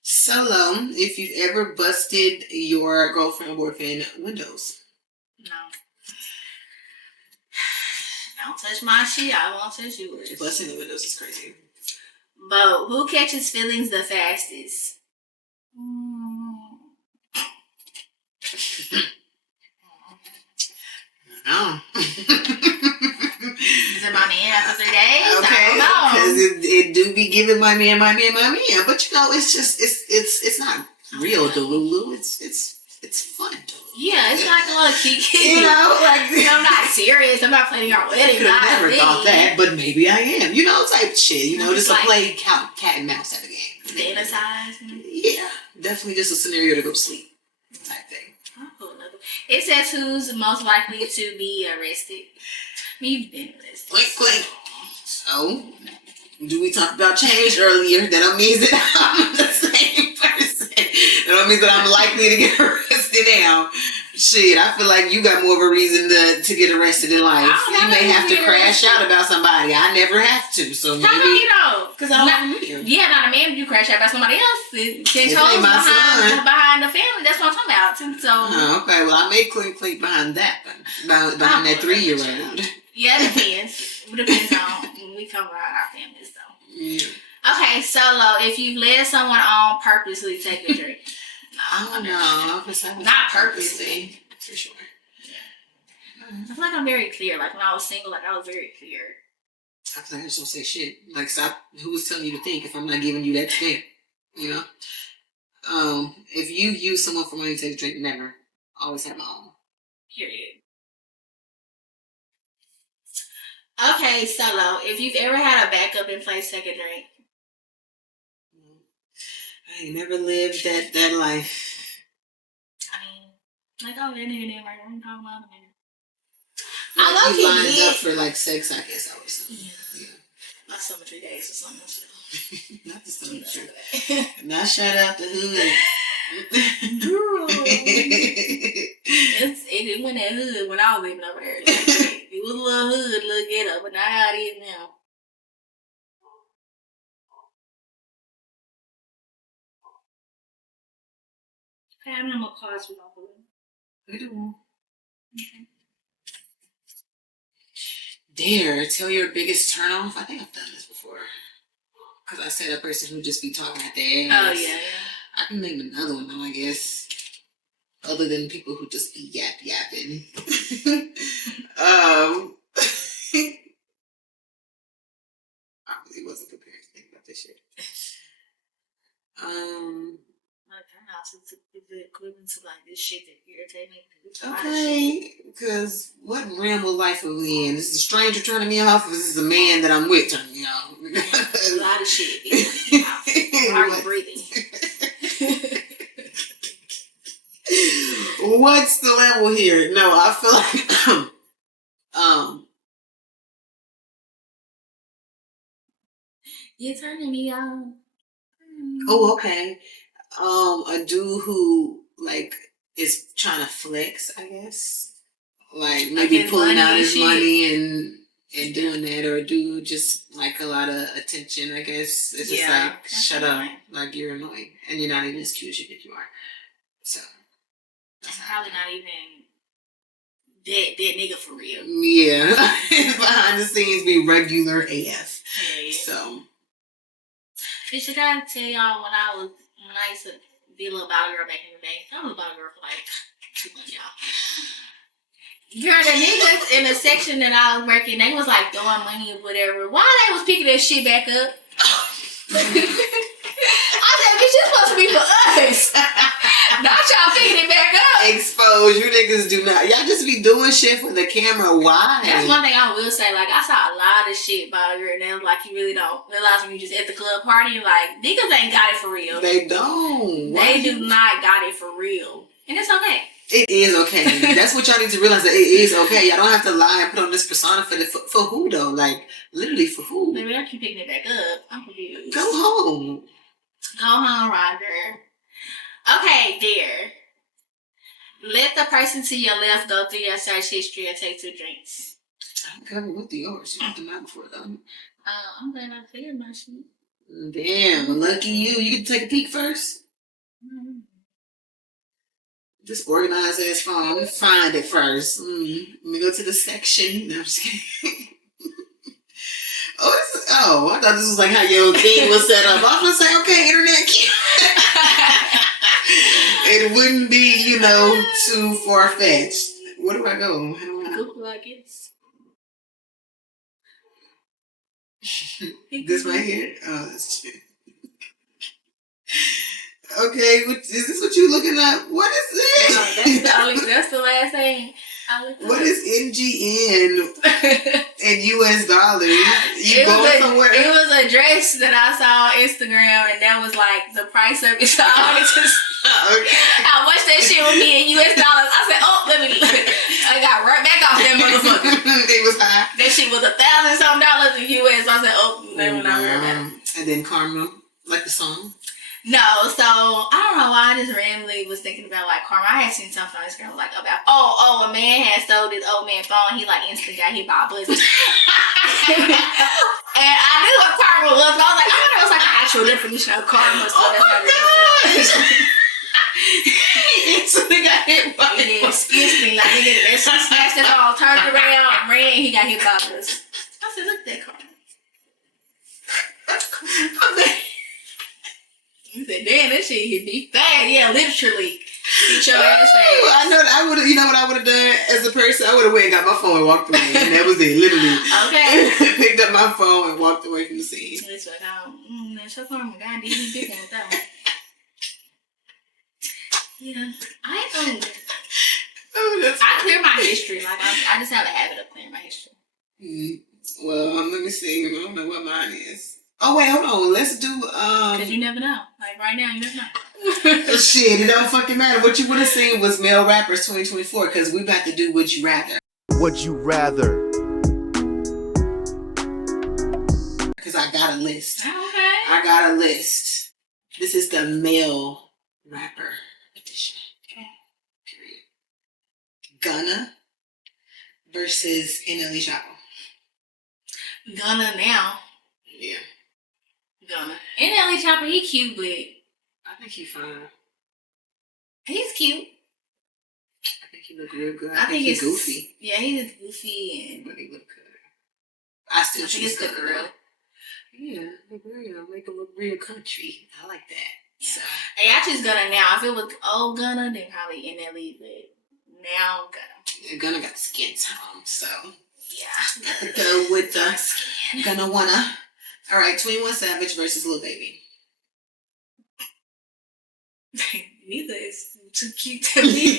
Solo, if you've ever busted your girlfriend or boyfriend windows. No. Don't touch my shit. I won't touch yours. Busting the windows is crazy. But who catches feelings the fastest? Oh. Is it my man after 3 days? Okay, because it do be giving my man. But you know, it's just it's not real Delulu. It's fun Delulu. Yeah, it's like a little kiki. You know, like I'm not serious. I'm not planning our wedding. I could have never thought that, but maybe I am. You know, type shit. You know, just like, a play cat and mouse at a game. Fantasize. Yeah, definitely just a scenario to go sleep type thing. It says who's most likely to be arrested. You've been arrested. Click. So, do we talk about change earlier? That don't mean that I'm the same person. That don't mean that I'm likely to get arrested now. Shit, I feel like you got more of a reason to get arrested in life. You may have to crash out about somebody. I never have to, so maybe. How come you know? Because I'm not here. Yeah, not a man. If you crash out about somebody else, If it ain't my son. behind the family. That's what I'm talking about. So. Okay, well I may clink behind that one, behind that 3-year-old. Yeah, it depends. It depends on when we come around our families, though. Yeah. Okay, Solo. If you led someone on purposely, take a drink. No, not purposely. For sure. I feel like I'm very clear. Like when I was single, like I was very clear. I feel like I just don't say shit. Like, stop. Who's telling you to think if I'm not giving you that to think? You know. If you use someone for money to take a drink, never. Always have my own. Period. Okay, Solo. If you've ever had a backup in place, take a drink. I ain't never lived that life. I mean, like, oh, that nigga didn't work. I'm talking about him. I love you lined up for like sex, I guess I was. Yeah. Not summer-3 days or something. So. Not the summer-3. Not shout out the hood. Girl. It went that hood when I was living over there. Like, it was a little hood, little ghetto, but not how it is now. Okay, I'm no more cards we don't believe. We do. Okay. Dare tell your biggest turn off. I think I've done this before. Because I said a person who just be talking at their ass. Oh, yeah. I can name another one though, I guess. Other than people who just be yapping. I really wasn't prepared to think about this shit. My turn-offs is the equivalent to like this shit that irritate me. Okay, because what realm of life are we in? Is this a stranger turning me off, or is this a man that I'm with turning me off? A lot of shit. Hardly breathing. What's the level here? No, I feel like you're turning me on. Oh, okay. A dude who like is trying to flex, I guess. Like maybe like pulling out his money and doing that, or a dude just like a lot of attention, I guess. It's just like shut up, like you're annoying, and you're not even as cute as you think you are. So that's probably not even that nigga for real. Yeah, behind the scenes be regular AF. Yeah. So. Bitch, I gotta tell y'all when I used to be a little bottle girl back in the day. I was a bottle girl for like 2 months, y'all. Girl, the niggas in the section that I was working, they was like throwing money or whatever. Why they was picking that shit back up? I said, bitch, this supposed to be for us. Not y'all picking it back up. Expose. You niggas do not. Y'all just be doing shit for the camera. Why? That's one thing I will say. Like, I saw a lot of shit by girl, and they was like, you really don't realize when you just at the club party, like, niggas ain't got it for real. They don't. They do not got it for real. And it's okay. It is okay. That's what y'all need to realize, that it is okay. Y'all don't have to lie and put on this persona for who though? Like literally for who? Maybe I keep picking it back up. I'm confused. Go home. Go home, Roger. Okay, dear. Let the person to your left go through your search history and take 2 drinks. I'm coming with yours. You have to mine before though. I'm glad I cleared my shit. Damn, lucky you. You get to take a peek first. Mm-hmm. Just organize ass phone. Let me find it first. Let me go to the section. No, I'm just kidding. I thought this was like how your thing was set up. I was gonna say, okay, internet. It wouldn't be, too far fetched. Where do I go? How do I Google, I guess. This right here? Oh, that's true. Okay, is this what you looking up? What is this? That's the last thing. What is NGN in US dollars? You going somewhere? It was a dress that I saw on Instagram, and that was like the price of it. So I just how much that shit would be in US dollars. I said, oh, let me look. I got right back off that motherfucker. It was high. That shit was $1,000 in US. I said, oh, never mind. And then Karma, like the song. No, so I don't know why I just randomly was thinking about like karma. I had seen something on Instagram like about a man had stole this old man phone. He like instantly got hit by a bus. And I knew what karma was, but I was like, I thought it was like an actual definition of karma. So that's my gosh! Instantly got hit by a bus. Instantly, like he snatched it all, turned around, and ran. He got hit by a bus. I said, look at that karma. He said, damn, that shit hit me bad. Yeah, literally. Hit your ass fast. I know that I would have, you know what I would have done as a person? I would have went and got my phone and walked away. And that was it, literally. Okay. Picked up my phone and walked away from the scene. It's like, that's your karma. God, did you get with that one? Yeah. I clear my history. Like, I just have a habit of clearing my history. Well, let me see. I don't know what mine is. Oh wait, hold on. Let's do Because you never know. Like right now, you never know. Shit, it don't fucking matter. What you would have seen was Male Rappers 2024 because we about to do Would You Rather. Would you rather? Because I got a list. Okay. I got a list. This is the Male Rapper edition. Okay. Period. Gunna versus NLE Chopper. Gunna now. Yeah. Gunna. NLE Chopper, he cute, but I think he fine. he's cute. I think he look real good. I think he's it's goofy. Yeah, he's goofy But he look good. I still think choose it's the Gunna. girl. Yeah, look real. Make him look real country. I like that. So. Hey, I choose Gunna now. If it was old Gunna, then probably NLE, but now Gunna. Yeah, Gunna got skin tone, so Yeah. got to go with the Gunna wanna. All right, 21 Savage versus Lil Baby. Neither is too cute to me.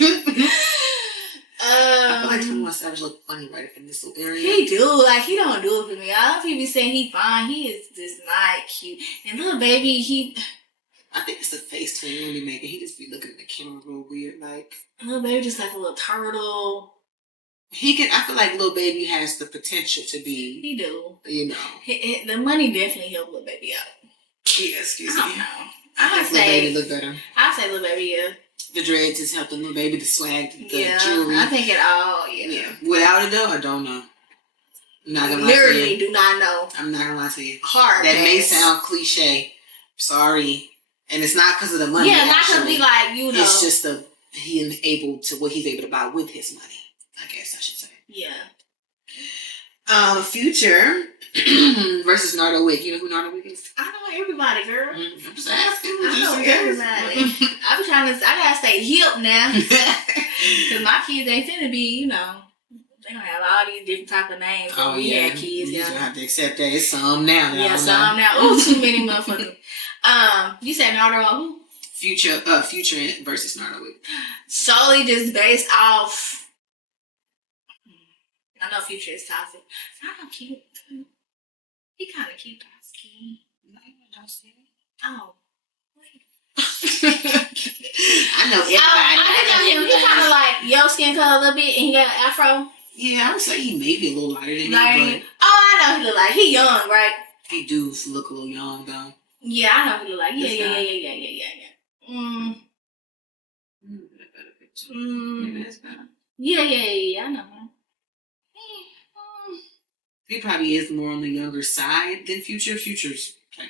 I feel like 21 Savage look funny right up in this little area. He do. Like, he don't do it for me. I don't be saying he fine. He is just not cute. And Lil Baby, I think it's the face to him really making. He just be looking at the camera real weird. Like, Lil Baby just like a little turtle. he can. I feel like Lil Baby has the potential to be. He do. You know, The money definitely helped Lil Baby out. Yeah, excuse me. I don't know. I think Lil Baby look better. I say Lil Baby, yeah. The dreads is helping Lil Baby, the swag, the jewelry. I think it all, yeah. Without it though, I don't know. I'm not gonna lie to you. Literally do not know. I'm not gonna lie to you. Hard. That may sound cliche. Sorry. And it's not because of the money. Yeah, not because we like, you know. It's just he's able to buy with his money. I guess I should say. Yeah. Future versus Nardo Wick. You know who Nardo Wick is? I know everybody, girl. I'm just asking. I know everybody. I be trying to. I gotta stay hip now, cause my kids ain't finna be. You know, they gonna have all these different type of names. Oh, we yeah. had kids. You gonna have to accept that. It's some now. Yeah, some now. Oh, too many motherfuckers. You said Nardo who? Future versus Nardo Wick. Solely just based off. I know Future is toxic. I know cute. He kind of cute, skinny. Oh. I know everybody. I know him. He kind of like your skin color a little bit, and he got an afro. Yeah, I would say he may be a little lighter than me, but I know he look like he young, right? He do look a little young though. Yeah, I know he look like yeah. Yeah, I know him. He probably is more on the younger side than Future. Future's like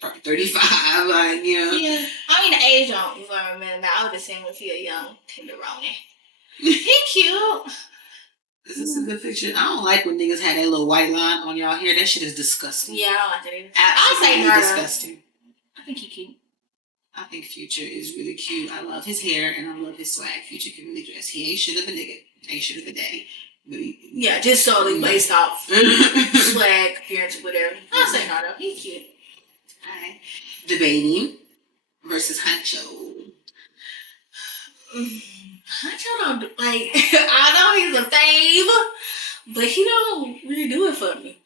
probably 35, like, you know. Yeah. I mean, the age don't even remember. I would have seen him if he a young tenderoni. He cute. This is a good picture. I don't like when niggas had that little white line on y'all hair. That shit is disgusting. Yeah, I don't like that either. Absolutely I'll say murder. disgusting. I think he cute. I think Future is really cute. I love his hair and I love his swag. Future can really dress. He ain't shit of a nigga. Ain't shit of a daddy. Yeah, just solely based off swag, appearance, whatever. I'll say no though. He's cute. Alright. Debating versus Huncho. Huncho don't do, like, I know he's a fave, but he don't really do it for me.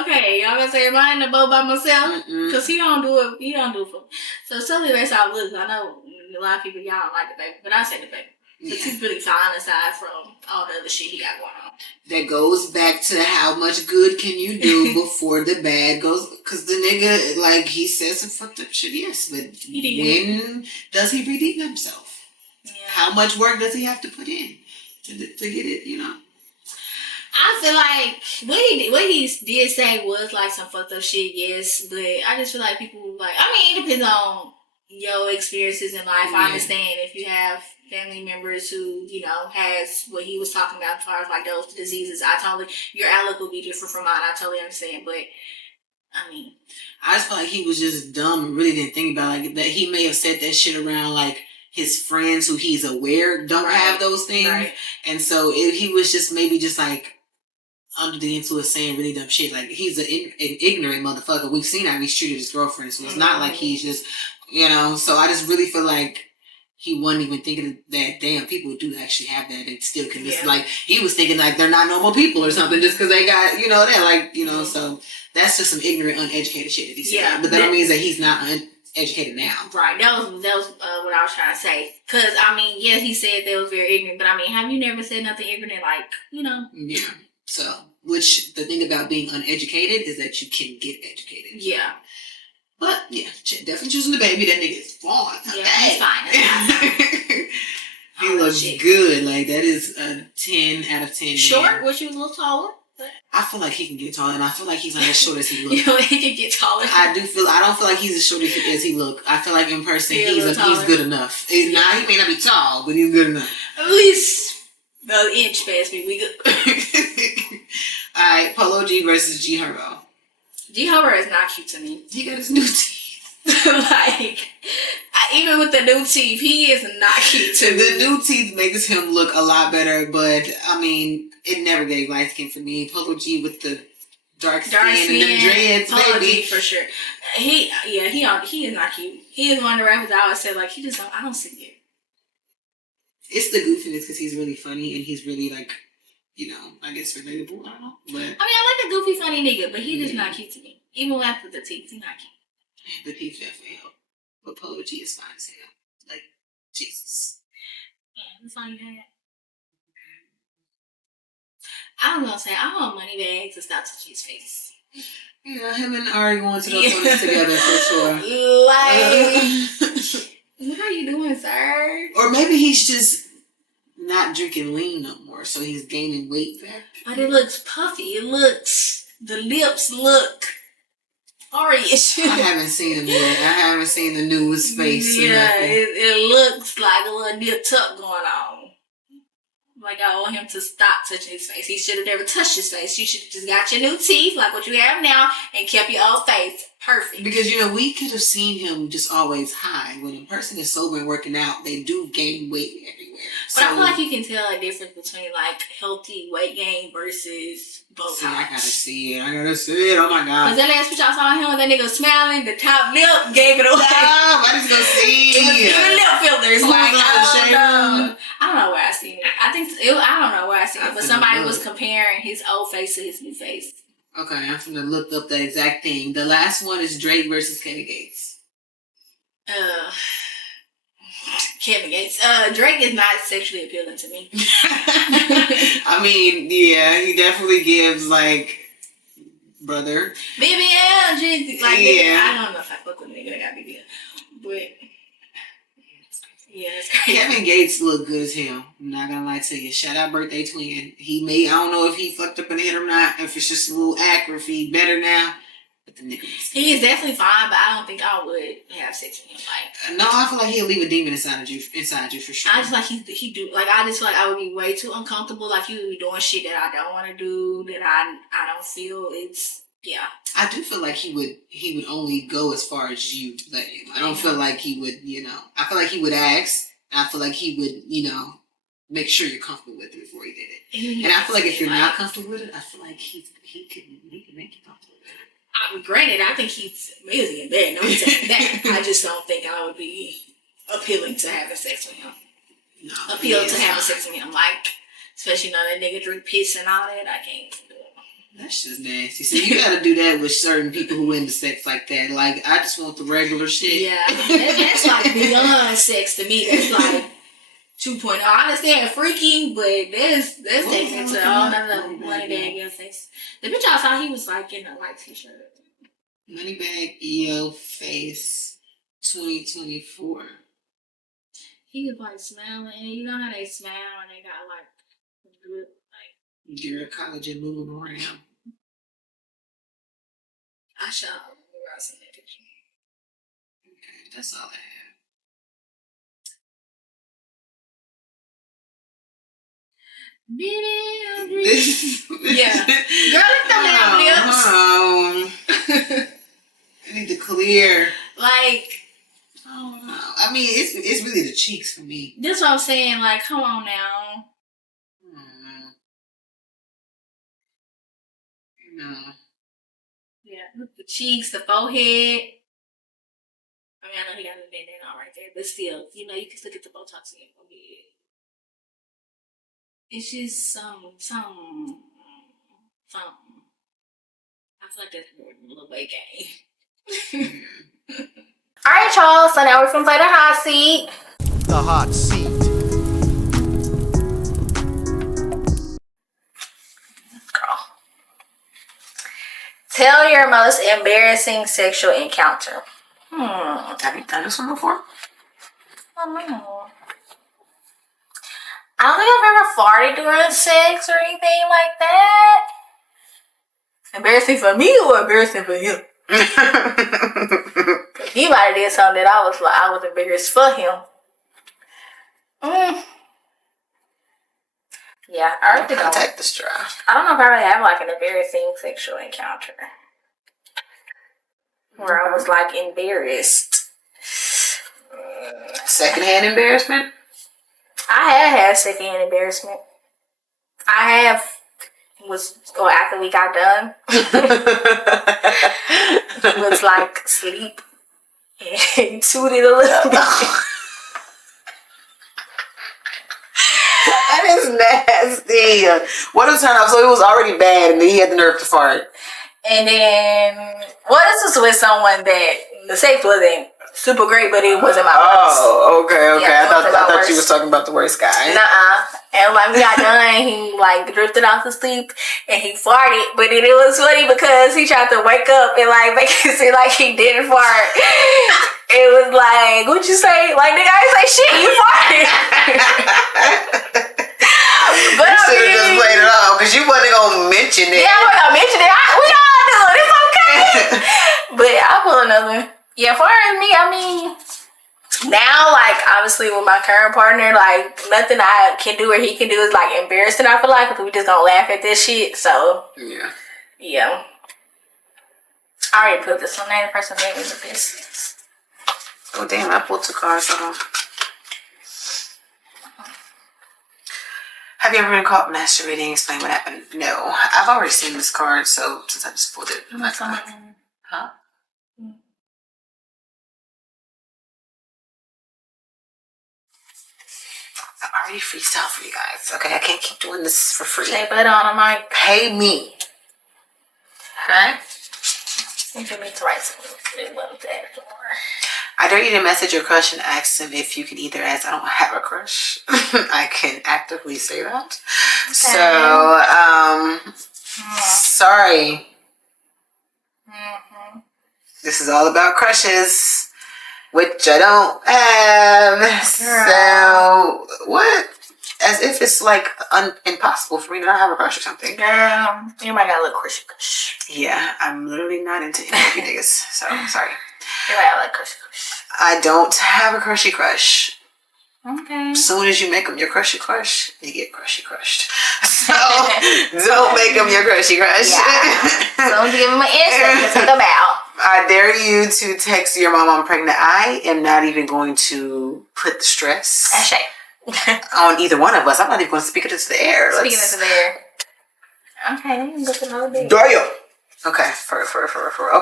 Okay, y'all gonna say am I in the boat by myself? Cause he don't do it. He don't do it for me. So solely based off looks, I know a lot of people y'all don't like the baby, but I say the baby. Because he's really fine aside from all the other shit he got going on. That goes back to how much good can you do before the bad goes. Because the nigga, like, he says some fucked up shit, yes. But when does he redeem himself? Yeah. How much work does he have to put in to get it, you know? I feel like what he did say was like some fucked up shit, yes. But I just feel like people, like, I mean, it depends on your experiences in life. I understand if you have family members who, you know, has what he was talking about as far as like those diseases. Your outlook will be different from mine. I totally understand. But I mean, I just feel like he was just dumb and really didn't think about like that. He may have said that shit around like his friends who he's aware don't have those things. Right. And so he was just maybe just like under the influence saying really dumb shit. Like he's an ignorant motherfucker. We've seen how he's treated his girlfriend. So it's not like he's just, you know, so I just really feel like he wasn't even thinking that damn people do actually have that and still can just like he was thinking like they're not normal people or something just because they got, you know, that like, you know, so that's just some ignorant, uneducated shit that he said. Yeah, but that means that he's not uneducated now. Right. That was what I was trying to say. Cause I mean, yes, he said they was very ignorant, but I mean, have you never said nothing ignorant like, you know? Yeah. So, which the thing about being uneducated is that you can get educated. Yeah. But, yeah, definitely choosing the baby. That nigga is fine. Yeah, he's fine. He looks good. Like, that is a 10 out of 10. Short? Wish he was a little taller? I feel like he can get taller, and I feel like he's not as short as he looks. You know, he can get taller. I don't feel like he's as short as he look. I feel like in person, he's good enough. Now, he may not be tall, but he's good enough. At least the inch past me. We good. All right, Polo G versus G Herbo. G Herbo is not cute to me. He got his new teeth. Like, even with the new teeth, he is not cute to me. The new teeth makes him look a lot better, but I mean, it never gave light skin for me. Polo G with the dark skin and the dreads, Polo G for sure. He is not cute. He is one of the rappers I always said like I don't see it. It's the goofiness because he's really funny and he's really like, you know, I guess relatable. I don't know. But I mean, I like a goofy, funny nigga, but he just not cute to me. Even after the teeth, he's not cute. The teeth definitely help. But Polo G is fine as hell. Like, Jesus. Yeah, that's all you had. I was gonna say, I want Moneybag to stop touching his face. Yeah, him and Ari going to those ones together for sure. Like, what are you doing, sir? Or maybe he's just not drinking lean no more, so he's gaining weight back. But it looks puffy. The lips look Ari-ish. I haven't seen him yet. I haven't seen the newest face. Yeah, it looks like a little nip tuck going on. Like I want him to stop touching his face. He should have never touched his face. You should have just got your new teeth, like what you have now, and kept your old face perfect. Because, you know, we could have seen him just always high. When a person is sober and working out, they do gain weight everywhere. But I feel like you can tell a difference between, like, healthy weight gain versus Botox. See, I gotta see it. Oh, my God. Because that last picture I saw him with that nigga smiling, the top lip gave it away. No, I just go see. It was giving lip filters. Like, I don't know where I seen it. I don't know where I seen it, but somebody was comparing his old face to his new face. Okay, I'm finna look up that exact thing. The last one is Drake versus Kevin Gates. Kevin Gates. Drake is not sexually appealing to me. I mean, yeah, he definitely gives like brother. BBL, like yeah. I don't know if I fuck with a nigga that got BBL, but yeah, it's crazy. Kevin Gates look good as hell. I'm not gonna lie to you. Shout out birthday twin. I don't know if he fucked up in the head or not. If it's just a little act or if he better now. But the nigga he is definitely fine, but I don't think I would have sex with him. Like, no, I feel like he'll leave a demon inside you for sure. I just like he do. Like I just feel like I would be way too uncomfortable. Like he would be doing shit that I don't want to do. That I don't feel it's. Yeah. I do feel like he would only go as far as you let him. I don't feel like he would, you know. I feel like he would ask. I feel like he would, you know, make sure you're comfortable with it before he did it. And I feel like if you're not comfortable with it, I feel like he can make you comfortable with it. Granted, I think he's amazing in bed. No one's saying that. I just don't think I would be appealing to having sex with him. No, Having sex with him, like, especially that nigga drink piss and all that. I can't do it. That's just nasty. So you gotta do that with certain people who into sex like that. Like, I just want the regular shit. Yeah, that's like beyond sex to me. That's like 2.0. I understand freaky, but that's taking it to all another money bag in face. The bitch I saw, he was like in a white t-shirt. Moneybag EO face 2024. He was like smiling, and you know how they smile and they got like good like Your collagen moving around. I shot where I seen that picture. Okay, that's all I have. Yeah. Girl, let's throw down lips. I need to clear. Like, I don't know. I mean, it's really the cheeks for me. That's what I'm saying. Like, come on now. No. Yeah, the cheeks, the forehead. I mean, I know he got a bandana on right there, but still, you can still get the Botox in your forehead. It's just something. I feel like that's more than a little bit gay. Alright, y'all, so now we're gonna play the hot seat. The hot seat. Girl. Tell your most embarrassing sexual encounter. Have you done this one before? I don't know. I don't think I've ever farted during sex or anything like that. Embarrassing for me or embarrassing for him? He might have did something that I was embarrassed for him. Yeah, I really don't. Take the straw. I don't know if I really have like an embarrassing sexual encounter where I was like embarrassed. Secondhand embarrassment? I have had secondhand embarrassment. After we got done, was like sleep and tooted a little bit. That is nasty. What a turn off. So it was already bad and then he had the nerve to fart. And then, this was with someone that the sex wasn't super great, but it wasn't my worst. Oh, okay. Yeah, I thought you was talking about the worst guy. Nuh-uh. And like we got done, he like drifted off to sleep and he farted. But then it was funny because he tried to wake up and like make it seem like he didn't fart. It was like, what'd you say? Like, nigga, I didn't say shit, you farted. But you should have just played it off because you wasn't gonna mention it. Yeah, I wasn't gonna mention it. We all do it. It's okay. But I'll pull another one. Yeah, far as me, I mean, now, like, obviously with my current partner, like, nothing I can do or he can do is, like, embarrassing, I feel like, because we just gonna laugh at this shit, so. Yeah. I already put this on there. The person gave me the business. Oh, damn, I pulled 2 cards off. Have you ever been caught masturbating? Explain what happened. No. I've already seen this card, so since I just pulled it. Huh? I already freestyle for you guys. Okay, I can't keep doing this for free. Say butt on a mic. Pay me. Okay? You need to write something. I dare you to message your crush and ask him if you can either ask, I don't have a crush. I can actively say that. Okay. So, sorry. This is all about crushes, which I don't have. Girl. So, what? As if it's like impossible for me to not have a crush or something. Girl, you might got a little crushy crush. Yeah, I'm literally not into any of you niggas, so I'm sorry. You might have like crushy crush. I don't have a crushy crush. Okay. As soon as you make them your crushy crush, you get crushy crushed. So, don't make them your crushy crush. Yeah. Don't give them an answer to take them out. I dare you to text your mom I'm pregnant. I am not even going to put the stress. That's shame. on either one of us. I'm not even going to speak it into the air. Speaking into the air. Okay, look at another bit. Damn. Okay, for.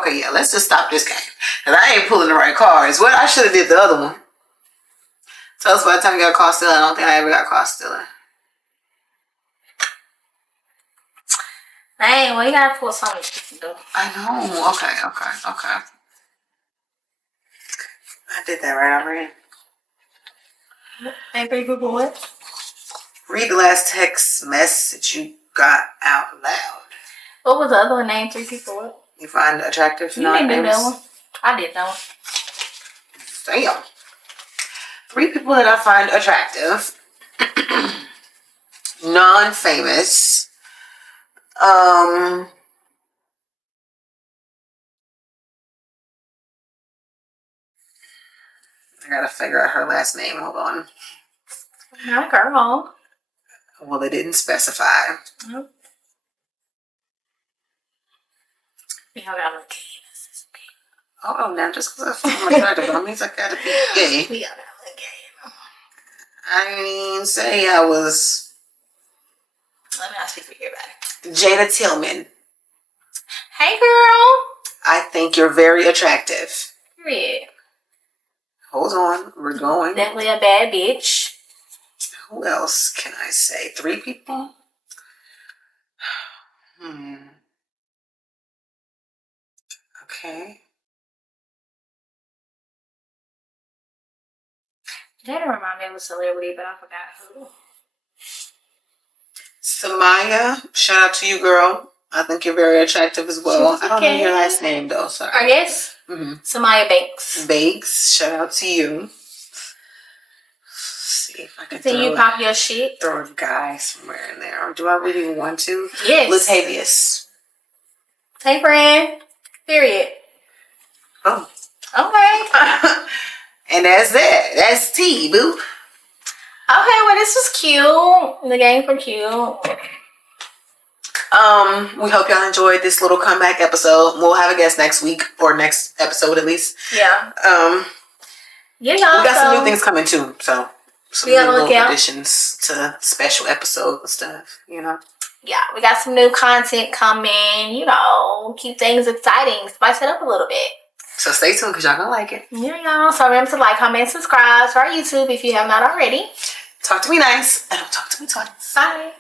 Okay, yeah, let's just stop this game. Because I ain't pulling the right cards. What I should have did the other one. Tell us by the time you got caught stealing. I don't think I ever got caught stealing. Dang, well, you gotta pull something to do. I know. Okay. I did that right already. Hey, people, what? Read the last text message you got out loud. What was the other one? Name 3 people. What? You find attractive, You didn't do that one. I did that one. Damn. 3 people that I find attractive. Non-famous. I gotta figure out her last name. Hold on. No, girl. Well, they didn't specify. Nope. Y'all gotta look. Oh, now just because I'm attractive, that means I gotta be gay. We gotta look gay. I didn't even say I was. Let me not speak for your body. Jada Tillman. Hey, girl. I think you're very attractive. Period. Hold on, we're going. Definitely a bad bitch. Who else can I say? 3 people? Okay. Jada remind me of a celebrity, but I forgot who. Samaya, shout out to you, girl. I think you're very attractive as well. I don't know your last name, though. Sorry. I guess. Samaya Banks. Banks, shout out to you. Let's see if I can you pop your shit. throw a guy somewhere in there. Do I really want to? Yes. Latavius. Hey, friend. Period. Oh. Okay. And that's that. That's T, boo. Okay, well, this was cute. The games were cute. We hope y'all enjoyed this little comeback episode. We'll have a guest next week, or next episode at least. Yeah. Yeah, y'all. We got some new things coming too, so some new little additions to special episodes and stuff, you know. Yeah, we got some new content coming, you know, keep things exciting, spice it up a little bit. So stay tuned because y'all gonna like it. Yeah, y'all. So remember to like, comment, subscribe to our YouTube if you have not already. Talk to me nice. And don't talk to me twice. Bye.